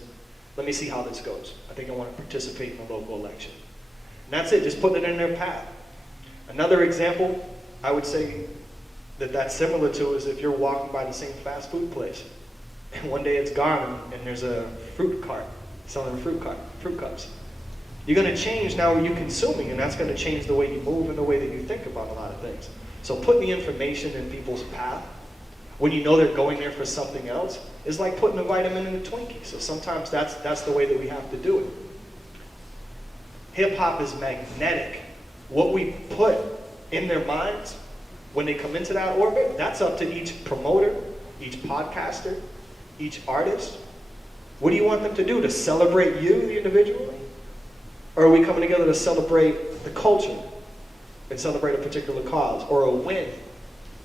let me see how this goes. I think I want to participate in the local election. And that's it, just putting it in their path. Another example I would say that's similar to is if you're walking by the same fast food place. And one day it's gone and there's a fruit cart selling fruit cups. You're going to change now what you're consuming, and that's going to change the way you move and the way that you think about a lot of things. So putting the information in people's path, when you know they're going there for something else, is like putting a vitamin in a Twinkie. So sometimes that's the way that we have to do it. Hip-hop is magnetic. What we put in their minds when they come into that orbit, that's up to each promoter, each podcaster, each artist. What do you want them to do? To celebrate you, the individual? Or are we coming together to celebrate the culture and celebrate a particular cause or a win?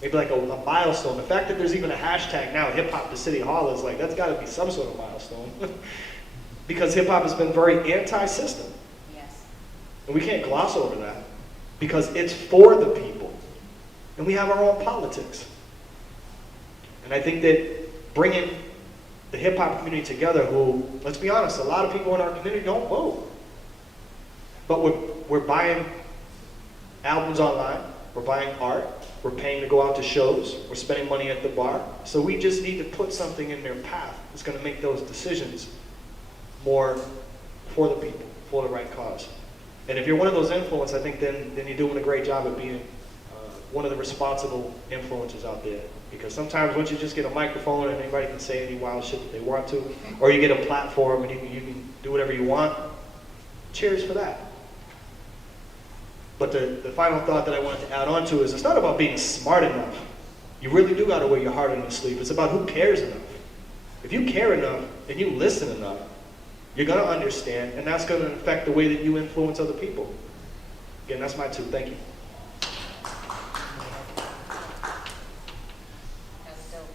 Maybe like a milestone. The fact that there's even a hashtag now, hip hop to City Hall, is like, that's got to be some sort of milestone. Because hip hop has been very anti-system. Yes. And we can't gloss over that because it's for the people. And we have our own politics. And I think that bringing the hip hop community together, who, let's be honest, a lot of people in our community don't vote. But we're buying albums online, we're buying art, we're paying to go out to shows, we're spending money at the bar. So we just need to put something in their path that's going to make those decisions more for the people, for the right cause. And if you're one of those influencers, I think then you're doing a great job of being one of the responsible influencers out there. Because sometimes once you just get a microphone and anybody can say any wild shit that they want to, or you get a platform and you can do whatever you want, cheers for that. But the final thought that I wanted to add on to is it's not about being smart enough. You really do got to wear your heart on your sleeve. It's about who cares enough. If you care enough and you listen enough, you're going to understand, and that's going to affect the way that you influence other people. Again, that's my two. Thank you. That's dope.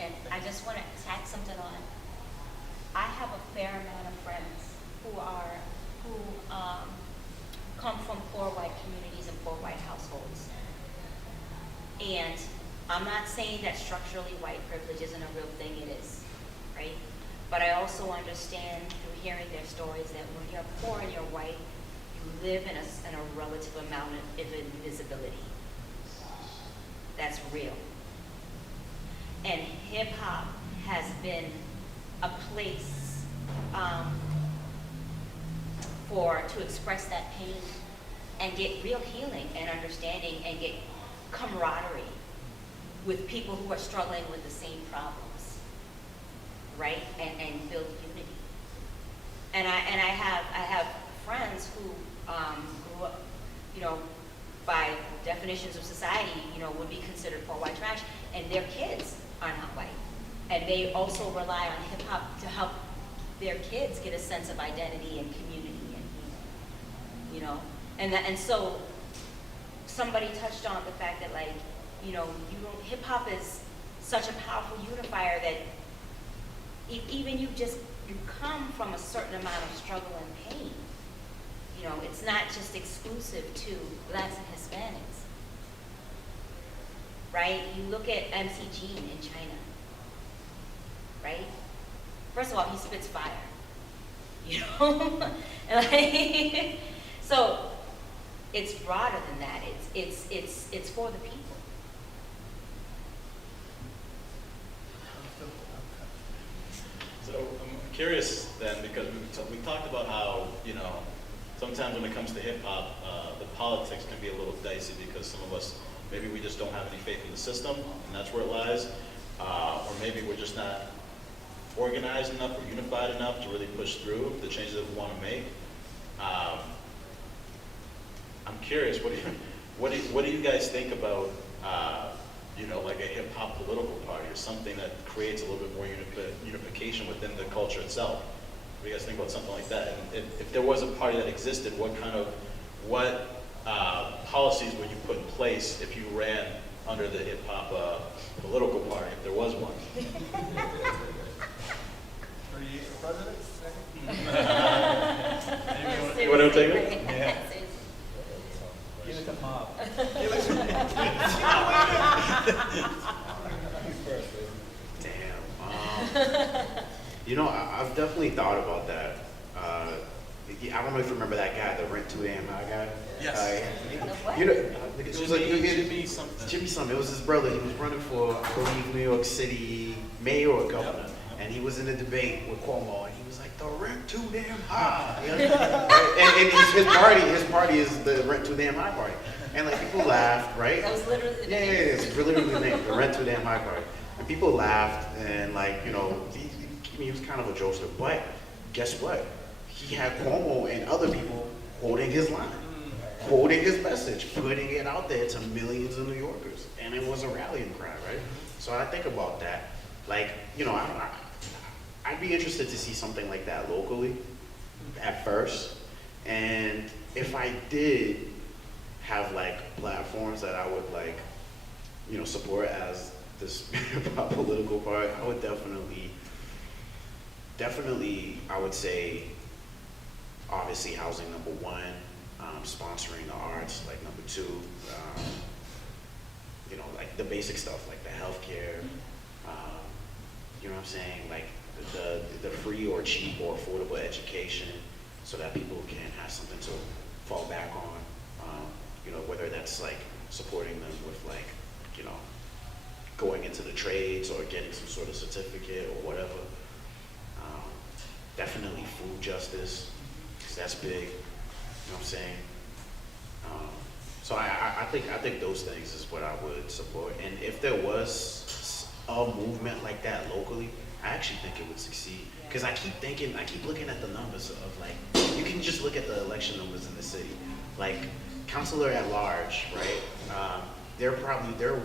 And I just want to tack something on. I have a fair amount of friends who come from poor white communities and poor white households. And I'm not saying that structurally white privilege isn't a real thing, it is, right? But I also understand through hearing their stories that when you're poor and you're white, you live in a relative amount of invisibility. That's real. And hip hop has been a place to express that pain and get real healing and understanding and get camaraderie with people who are struggling with the same problems, right? And build unity. And I have friends who grew up, you know, by definitions of society, you know, would be considered poor white trash, and their kids are not white. And they also rely on hip hop to help their kids get a sense of identity and community, and you know, and so somebody touched on the fact that, like, you know, hip hop is such a powerful unifier that even you come from a certain amount of struggle and pain. You know, it's not just exclusive to Blacks and Hispanics, right? You look at MC Jean in China, right? First of all, he spits fire, you know? Like, so it's broader than that. It's for the people. So I'm curious then, because we talked about how, you know, sometimes when it comes to hip hop, the politics can be a little dicey because some of us, maybe we just don't have any faith in the system, and that's where it lies. Or maybe we're just not organized enough or unified enough to really push through the changes that we want to make. I'm curious, what do you guys think about, you know, like a hip hop political party or something that creates a little bit more unification within the culture itself? What do you guys think about something like that? And if there was a party that existed, what policies would you put in place if you ran under the hip hop political party, if there was one? Are you for president? You want to take it? Yeah. Give it the mob. Damn. You know, I've definitely thought about that. I don't know if you remember that guy, the rent too damn high guy. Yes. You know, It was like Jimmy something. Jimmy something. It was his brother. He was running for, I believe, New York City mayor or governor. And he was in a debate with Cuomo, and he was like, the rent too damn high. and his party is the rent too damn high party. And like people laughed, right? That was literally the Yeah, name. it is. It's literally the name, the rent too damn high party. And people laughed, and like, you know, he was kind of a jokester. But guess what? He had Cuomo and other people quoting his line, quoting his message, putting it out there to millions of New Yorkers. And it was a rallying cry, right? So I think about that. Like, you know, I'd be interested to see something like that locally at first. And if I did have like platforms that I would like, you know, support as this political part, I would definitely, I would say, obviously housing number one, sponsoring the arts, like number two, you know, like the basic stuff, like the healthcare, you know what I'm saying, like the free or cheap or affordable education, so that people can have something to fall back on. You know, whether that's like supporting them with like, you know, going into the trades or getting some sort of certificate or whatever. Definitely food justice, because that's big. You know what I'm saying? So I think those things is what I would support. And if there was a movement like that locally, I actually think it would succeed. Because I keep looking at the numbers of like, you can just look at the election numbers in the city. Like, councilor at large, right? They're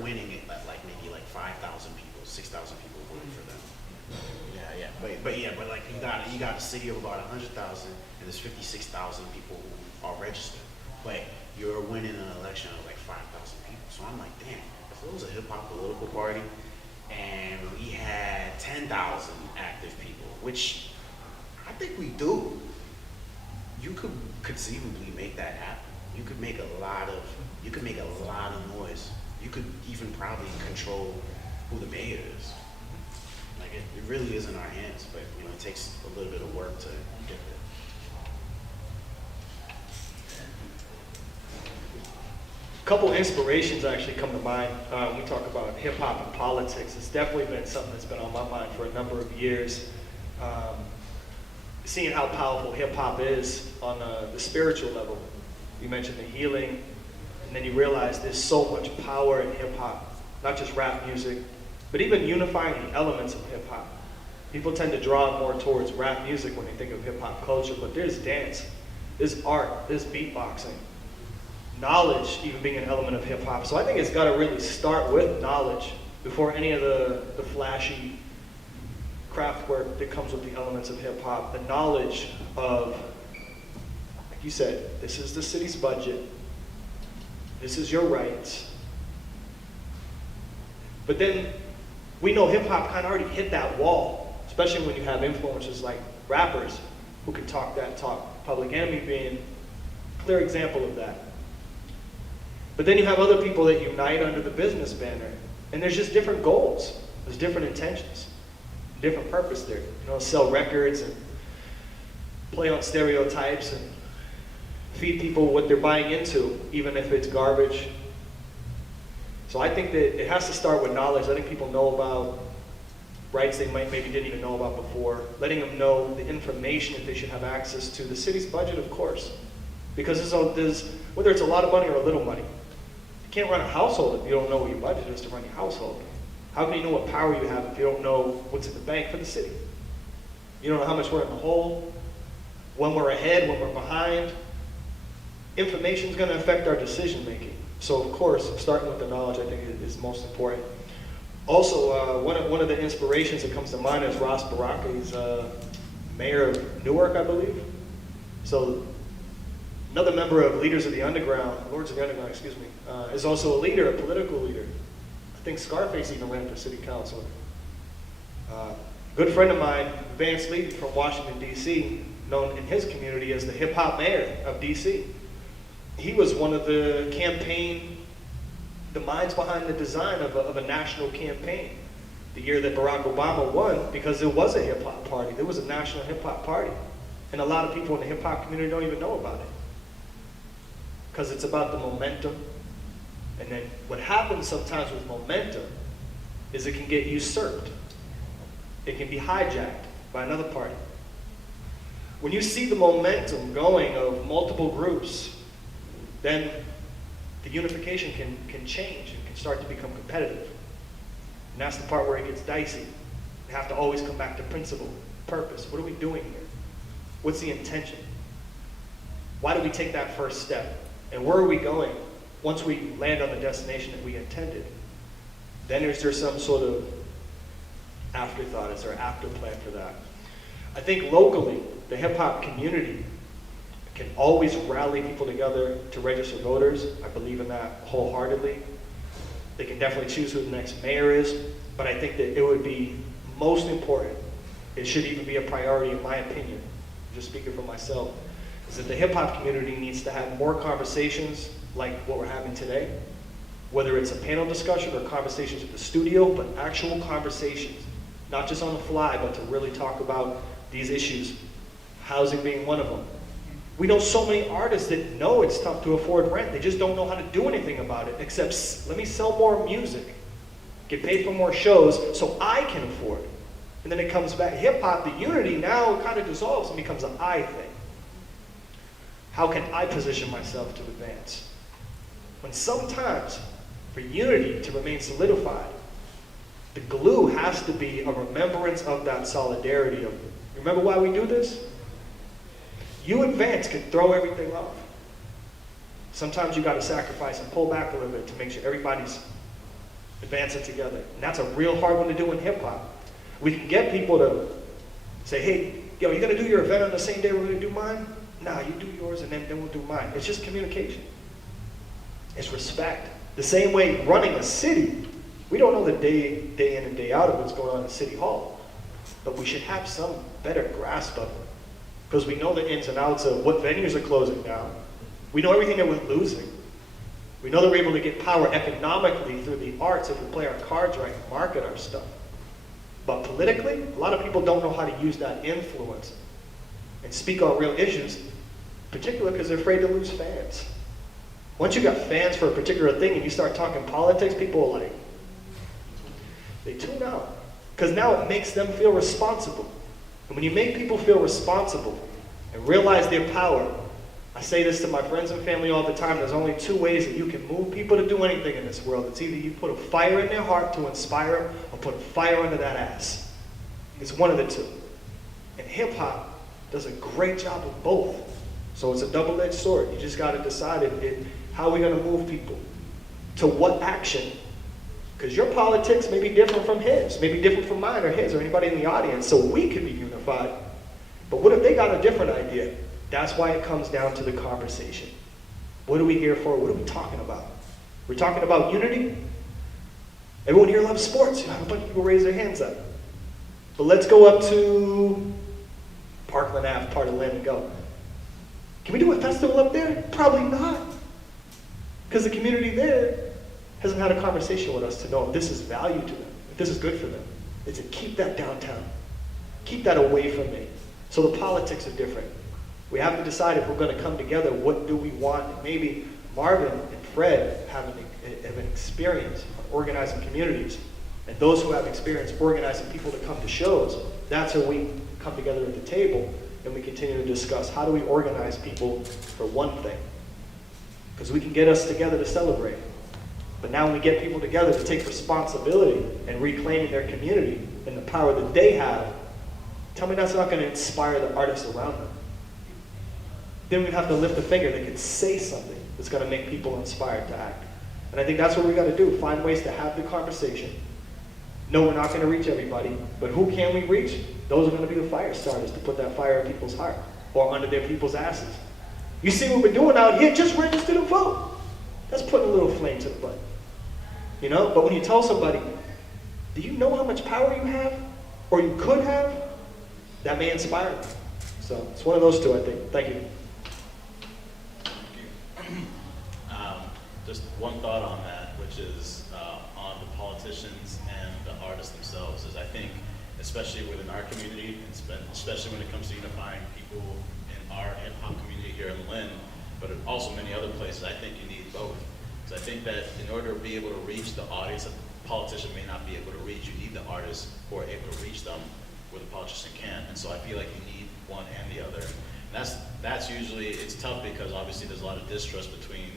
winning it at like maybe like 5,000 people, 6,000 people voting for them. Yeah. But like you got a city of about 100,000, and there's 56,000 people who are registered. But you're winning an election of like 5,000 people. So I'm like, damn, if it was a hip hop political party and we had 10,000 active people, which I think we do, you could conceivably make that happen. You could make a lot of noise. you could even probably control who the mayor is. Like it really is in our hands, but you know, it takes a little bit of work to get there. A couple inspirations actually come to mind. We talk about hip hop and politics. It's definitely been something that's been on my mind for a number of years. Seeing how powerful hip hop is on the spiritual level. You mentioned the healing, and then you realize there's so much power in hip hop, not just rap music, but even unifying the elements of hip hop. People tend to draw more towards rap music when they think of hip hop culture, but there's dance, there's art, there's beatboxing. Knowledge even being an element of hip hop. So I think it's got to really start with knowledge before any of the flashy craft work that comes with the elements of hip hop. The knowledge of, like you said, this is the city's budget, this is your rights. But then we know hip hop kind of already hit that wall, especially when you have influencers like rappers who can talk that talk. Public Enemy being a clear example of that. But then you have other people that unite under the business banner, and there's just different goals. There's different intentions, different purpose there. You know, sell records and play on stereotypes and feed people what they're buying into, even if it's garbage. So I think that it has to start with knowledge, letting people know about rights they maybe didn't even know about before, letting them know the information that they should have access to, the city's budget, of course. Because there's whether it's a lot of money or a little money, you can't run a household if you don't know what your budget is to run your household. How can you know what power you have if you don't know what's in the bank for the city? You don't know how much we're in the hole, when we're ahead, when we're behind. Information is going to affect our decision making. So of course, starting with the knowledge, I think is most important. Also, one of the inspirations that comes to mind is Ross Baraka. He's mayor of Newark, I believe. So another member of Leaders of the Underground, Lords of the Underground, excuse me, is also a leader, a political leader. I think Scarface even ran for city council. Good friend of mine, Vance Levy from Washington, D.C., known in his community as the hip-hop mayor of D.C. He was one of the minds behind the design of a national campaign. The year that Barack Obama won, because there was a hip-hop party. There was a national hip-hop party. And a lot of people in the hip-hop community don't even know about it. Because it's about the momentum. And then what happens sometimes with momentum is it can get usurped. It can be hijacked by another party. When you see the momentum going of multiple groups, then the unification can change and can start to become competitive. And that's the part where it gets dicey. You have to always come back to principle, purpose. What are we doing here? What's the intention? Why do we take that first step? And where are we going once we land on the destination that we intended? Then is there some sort of afterthought? Is there an after plan for that? I think locally, the hip hop community can always rally people together to register voters. I believe in that wholeheartedly. They can definitely choose who the next mayor is, but I think that it would be most important, it should even be a priority in my opinion, just speaking for myself, is that the hip hop community needs to have more conversations like what we're having today, whether it's a panel discussion or conversations at the studio, but actual conversations, not just on the fly, but to really talk about these issues, housing being one of them. We know so many artists that know it's tough to afford rent. They just don't know how to do anything about it, except let me sell more music, get paid for more shows so I can afford it. And then it comes back. Hip-hop, the unity now kind of dissolves and becomes an I thing. How can I position myself to advance? When sometimes, for unity to remain solidified, the glue has to be a remembrance of that solidarity. Remember why we do this? You advance can throw everything off. Sometimes you got to sacrifice and pull back a little bit to make sure everybody's advancing together. And that's a real hard one to do in hip hop. We can get people to say, hey, yo, you gonna do your event on the same day we're gonna do mine? Nah, you do yours and then we'll do mine. It's just communication. It's respect. The same way running a city, we don't know the day in and day out of what's going on in City Hall, but we should have some better grasp of it. Because we know the ins and outs of what venues are closing down. We know everything that we're losing. We know that we're able to get power economically through the arts if we play our cards right and market our stuff. But politically, a lot of people don't know how to use that influence and speak on real issues, particularly because they're afraid to lose fans. Once you got fans for a particular thing and you start talking politics, people are like, they tune out. Because now it makes them feel responsible. And when you make people feel responsible and realize their power, I say this to my friends and family all the time, there's only two ways that you can move people to do anything in this world. It's either you put a fire in their heart to inspire them or put a fire into that ass. It's one of the two. And hip-hop does a great job of both. So it's a double-edged sword. You just got to decide how we're going to move people. To what action? Because your politics may be different from his, maybe different from mine or his or anybody in the audience, so we can be unified. But what if they got a different idea? That's why it comes down to the conversation. What are we here for? What are we talking about? We're talking about unity? Everyone here loves sports. You have a bunch of people raise their hands up. But let's go up to Parkland Ave, part of Lynn, and go, can we do a festival up there? Probably not. Because the community there hasn't had a conversation with us to know if this is value to them, if this is good for them. It's to keep that downtown. Keep that away from me. So the politics are different. We have to decide if we're going to come together, what do we want? And maybe Marvin and Fred have an experience of organizing communities. And those who have experience organizing people to come to shows, that's where we come together at the table and we continue to discuss how do we organize people for one thing. Because we can get us together to celebrate. But now when we get people together to take responsibility and reclaiming their community and the power that they have, tell me that's not going to inspire the artists around them. They don't even have to lift a finger. They can say something that's going to make people inspired to act. And I think that's what we got to do, find ways to have the conversation. No, we're not going to reach everybody, but who can we reach? Those are going to be the fire starters to put that fire in people's heart or under their people's asses. You see what we're doing out here? Just register to vote. That's putting a little flame to the butt. You know, but when you tell somebody, do you know how much power you have or you could have? That may inspire them. So it's one of those two, I think. Thank you. Just one thought on that, which is on the politicians and the artists themselves, is I think, especially within our community, and especially when it comes to unifying people in our hip-hop community here in Lynn, but also many other places, I think you need both. Because I think that in order to be able to reach the audience that the politician may not be able to reach, you need the artists who are able to reach them where the politician can't. And so I feel like you need one and the other. And that's usually, it's tough because obviously there's a lot of distrust between,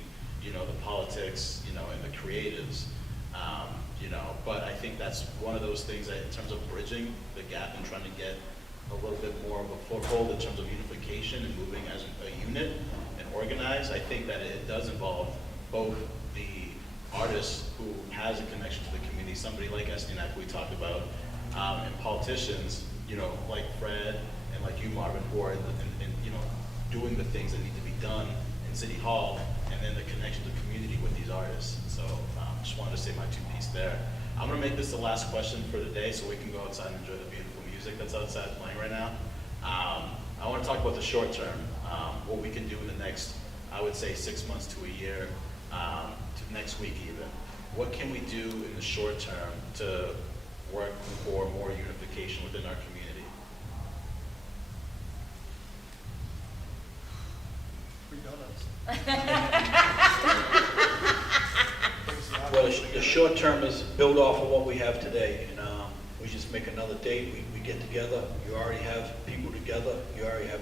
you know, the politics, you know, and the creatives, you know, but I think that's one of those things that in terms of bridging the gap and trying to get a little bit more of a foothold in terms of unification and moving as a unit and organize, I think that it does involve both the artist who has a connection to the community, somebody like Estinak we talked about, and politicians, you know, like Fred and like you, Marvin, who are in you know, doing the things that need to be done in City Hall, and then the connection to the community with these artists. So just wanted to say my two pieces there. I'm gonna make this the last question for the day so we can go outside and enjoy the beautiful music that's outside playing right now. I wanna talk about the short term, what we can do in the next, I would say 6 months to a year, to next week even. What can we do in the short term to work for more unification within our community? Free donuts. Well, the short term is build off of what we have today, and we just make another date, we get together, you already have people together, you already have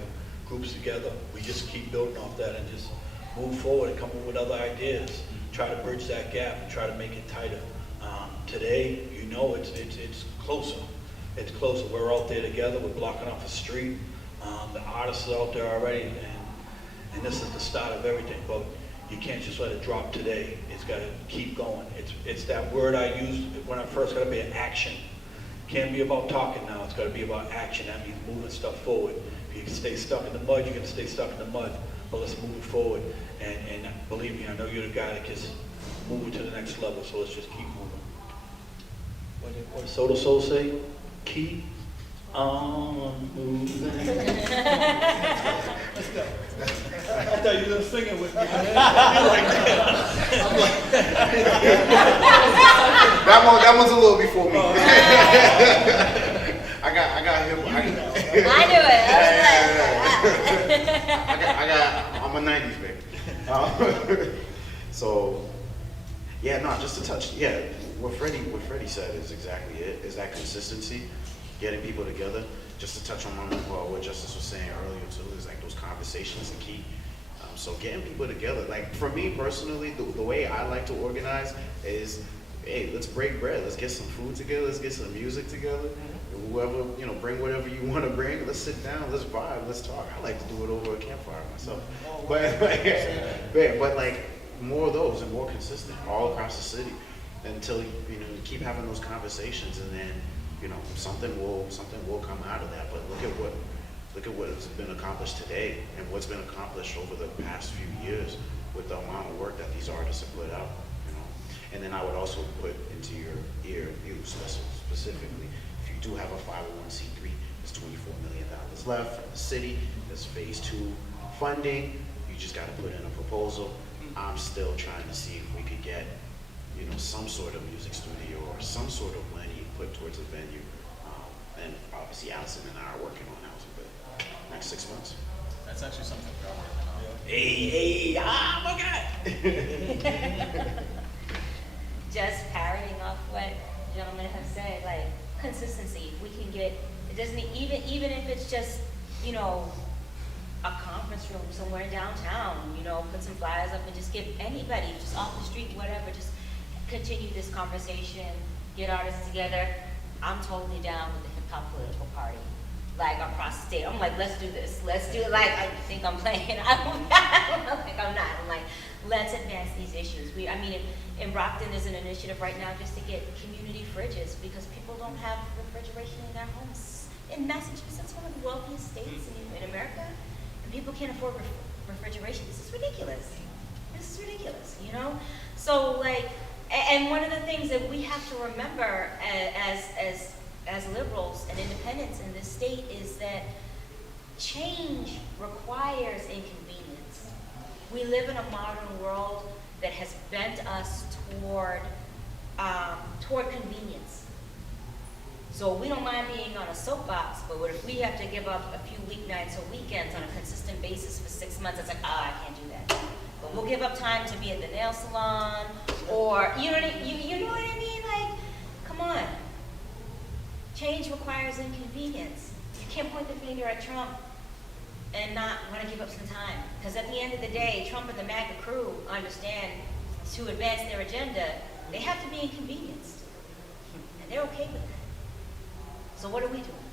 groups together, we just keep building off that and just move forward and come up with other ideas, try to bridge that gap and try to make it tighter. Today, you know, it's closer, we're out there together, we're blocking off a street, the artists are out there already, and this is the start of everything, but you can't just let it drop today. It's got to keep going. It's that word I used when I first got to be an action. Can't be about talking now. It's got to be about action. That means moving stuff forward. If you can stay stuck in the mud, you're going to stay stuck in the mud. But let's move it forward. And believe me, I know you're the guy that gets moving to the next level. So let's just keep moving. What does Soda Soul say? Keep on moving. thought you were singing with me. That one's a little before me. I got him. I knew it. I'm a 90s baby. So, yeah, no, just to touch, yeah, what Freddie said is exactly it, is that consistency, getting people together. Just to touch on what Justice was saying earlier too, is like those conversations are key. So getting people together, like for me personally, the way I like to organize is, hey, let's break bread, let's get some food together, let's get some music together. Whoever, bring whatever you want to bring, let's sit down, let's vibe, let's talk. I like to do it over a campfire myself. But like more of those and more consistent all across the city until you keep having those conversations, and then something will come out of that. But look at what's been accomplished today and what's been accomplished over the past few years with the amount of work that these artists have put out. And then I would also put into your ear, you specifically, if you do have a 501c3, there's $24 million left from the city. There's phase 2 funding. You just got to put in a proposal. I'm still trying to see if we could get some sort of music studio or some sort of money put towards a venue. And obviously Allison and I are working on housing, but next 6 months. That's actually something we're working on. Hey, my God. Just parroting off what gentlemen have said, like consistency. We can get, it doesn't even if it's just, a conference room somewhere downtown, put some flyers up and just give anybody, just off the street, whatever, just continue this conversation, get artists together. I'm totally down with the hip hop political party. Like across the state, I'm like, let's do this. Let's do it. Like, I think I'm playing. I'm not. I'm like, let's advance these issues. In Brockton, there's an initiative right now just to get community fridges because people don't have refrigeration in their homes. In Massachusetts, one of the wealthiest states in America, and people can't afford refrigeration. This is ridiculous. So like, and one of the things that we have to remember as liberals and independents in this state is that change requires inconvenience. We live in a modern world that has bent us toward convenience. So we don't mind being on a soapbox, but what if we have to give up a few weeknights or weekends on a consistent basis for 6 months? It's like, I can't do that. But we'll give up time to be at the nail salon, or you know what I mean? Like, come on. Change requires inconvenience. You can't point the finger at Trump and not want to give up some time. Because at the end of the day, Trump and the MAGA crew understand to advance their agenda, they have to be inconvenienced. And they're okay with that. So what are we doing?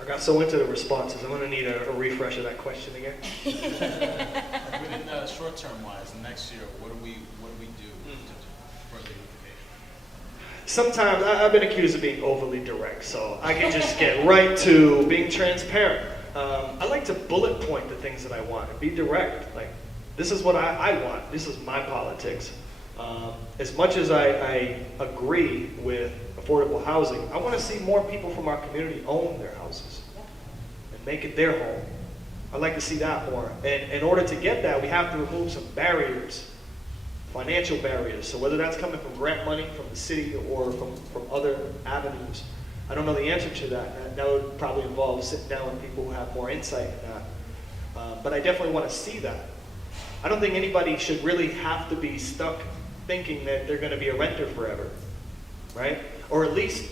I got so into the responses, I'm going to need a refresh of that question again. Within short-term wise, next year, what do we do to further unification? Sometimes I've been accused of being overly direct, so I can just get right to being transparent. I like to bullet point the things that I want and be direct. Like, this is what I want. This is my politics. As much as I agree with affordable housing, I want to see more people from our community own their houses and make it their home. I'd like to see that more. And in order to get that, we have to remove some barriers, financial barriers. So whether that's coming from grant money from the city or from other avenues, I don't know the answer to that. And that would probably involve sitting down with people who have more insight in that. But I definitely want to see that. I don't think anybody should really have to be stuck thinking that they're going to be a renter forever, right? Or at least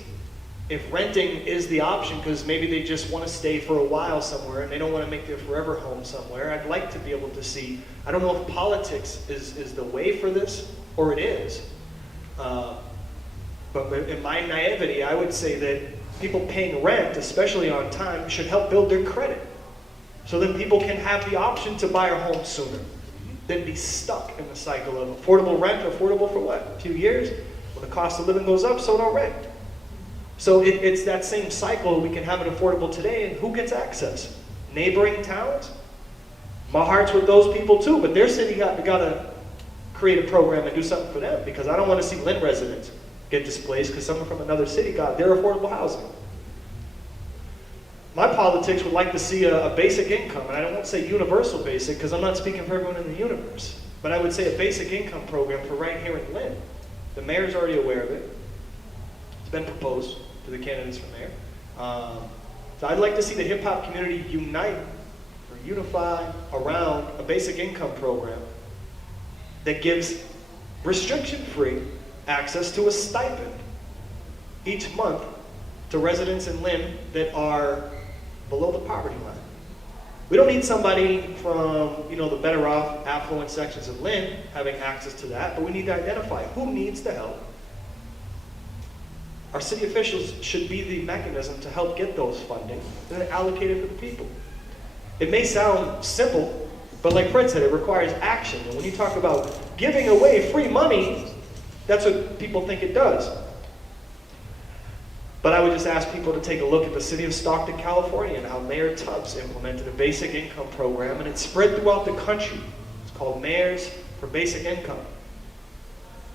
if renting is the option because maybe they just want to stay for a while somewhere and they don't want to make their forever home somewhere, I'd like to be able to see. I don't know if politics is the way for this, or it is. But in my naivety, I would say that people paying rent, especially on time, should help build their credit. So then people can have the option to buy a home sooner than be stuck in the cycle of affordable rent. Affordable for what? A few years? When the cost of living goes up, so don't rent. So it's that same cycle. We can have it affordable today, and who gets access? Neighboring towns? My heart's with those people too, but their city got to create a program and do something for them, because I don't want to see Lynn residents get displaced because someone from another city got their affordable housing. My politics would like to see a basic income, and I won't say universal basic because I'm not speaking for everyone in the universe, but I would say a basic income program for right here in Lynn. The mayor's already aware of it. It's been proposed to the candidates for mayor. So I'd like to see the hip hop community unite or unify around a basic income program that gives restriction-free access to a stipend each month to residents in Lynn that are below the poverty line. We don't need somebody from, the better off affluent sections of Lynn having access to that, but we need to identify who needs the help. Our city officials should be the mechanism to help get those funding and then allocate it for the people. It may sound simple, but like Fred said, it requires action. And when you talk about giving away free money, that's what people think it does. But I would just ask people to take a look at the city of Stockton, California, and how Mayor Tubbs implemented a basic income program, and it's spread throughout the country. It's called Mayors for Basic Income.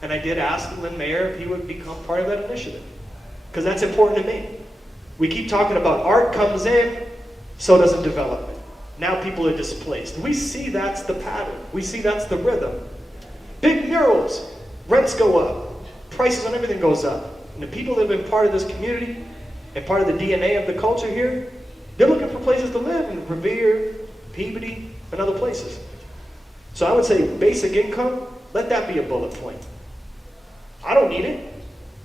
And I did ask the Lynn mayor if he would become part of that initiative, because that's important to me. We keep talking about art comes in, so does development. Now people are displaced. We see that's the pattern. We see that's the rhythm. Big murals, rents go up, prices on everything goes up. And the people that have been part of this community and part of the DNA of the culture here, they're looking for places to live in Revere, Peabody, and other places. So I would say basic income, let that be a bullet point. I don't need it,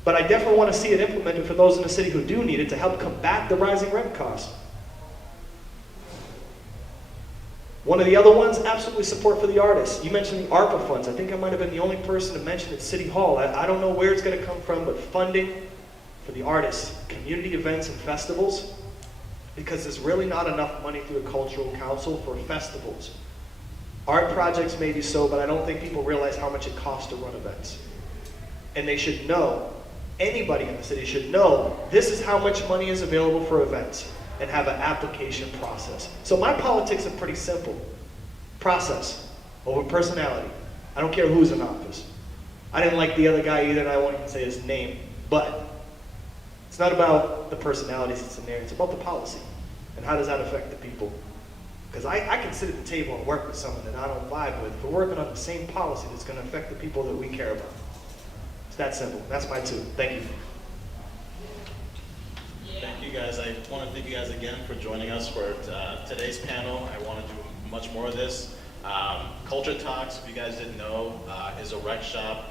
but I definitely want to see it implemented for those in the city who do need it to help combat the rising rent costs. One of the other ones, absolutely support for the artists. You mentioned the ARPA funds. I think I might have been the only person to mention at City Hall. I don't know where it's going to come from, but funding for the artists, community events and festivals, because there's really not enough money through the Cultural Council for festivals. Art projects maybe so, but I don't think people realize how much it costs to run events. And they should know, anybody in the city should know, this is how much money is available for events, and have an application process. So my politics are pretty simple. Process over personality. I don't care who's in office. I didn't like the other guy either, and I won't even say his name, but it's not about the personalities that's in there, it's about the policy. And how does that affect the people? Because I can sit at the table and work with someone that I don't vibe with, but we're working on the same policy that's going to affect the people that we care about. It's that simple. That's my two. Thank you. Thank you guys. I want to thank you guys again for joining us for today's panel. I want to do much more of this. Culture Talks, if you guys didn't know, is a rec shop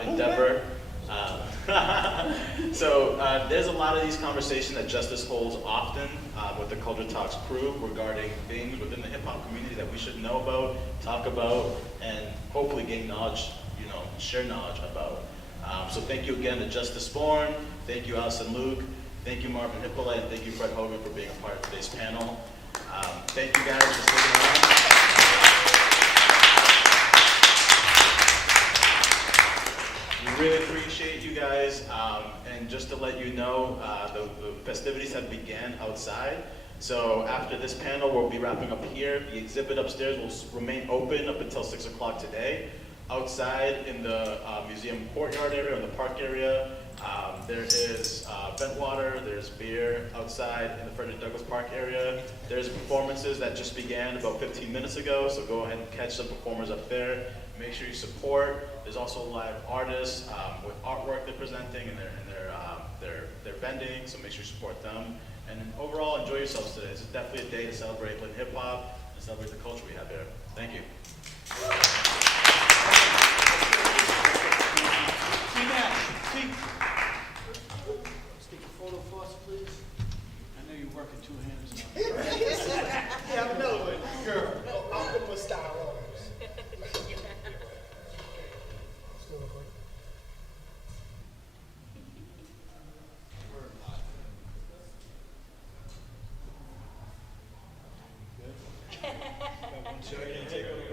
endeavor. So there's a lot of these conversations that Justice holds often with the Culture Talks crew regarding things within the hip hop community that we should know about, talk about, and hopefully gain knowledge, share knowledge about. So thank you again to Justice Bourne. Thank you, Allison Luke. Thank you, Marvin Hippolyte, and thank you, Fred Hogan, for being a part of today's panel. Thank you guys for sticking around. We really appreciate you guys. And just to let you know, the festivities have begun outside. So after this panel, we'll be wrapping up here. The exhibit upstairs will remain open up until 6 o'clock today. Outside in the museum courtyard area, in the park area, there is vent water, there's beer outside in the Frederick Douglass Park area. There's performances that just began about 15 minutes ago, so go ahead and catch some performers up there. Make sure you support. There's also live artists with artwork they're presenting and they're bending, so make sure you support them. And then overall, enjoy yourselves today. This is definitely a day to celebrate Lynn hip hop and celebrate the culture we have here. Thank you. Take a photo for us, please. I know you're working two hands now. Yeah, I know it. Girl, I'll put my style on this. Still recording? Good? Sure, you take over.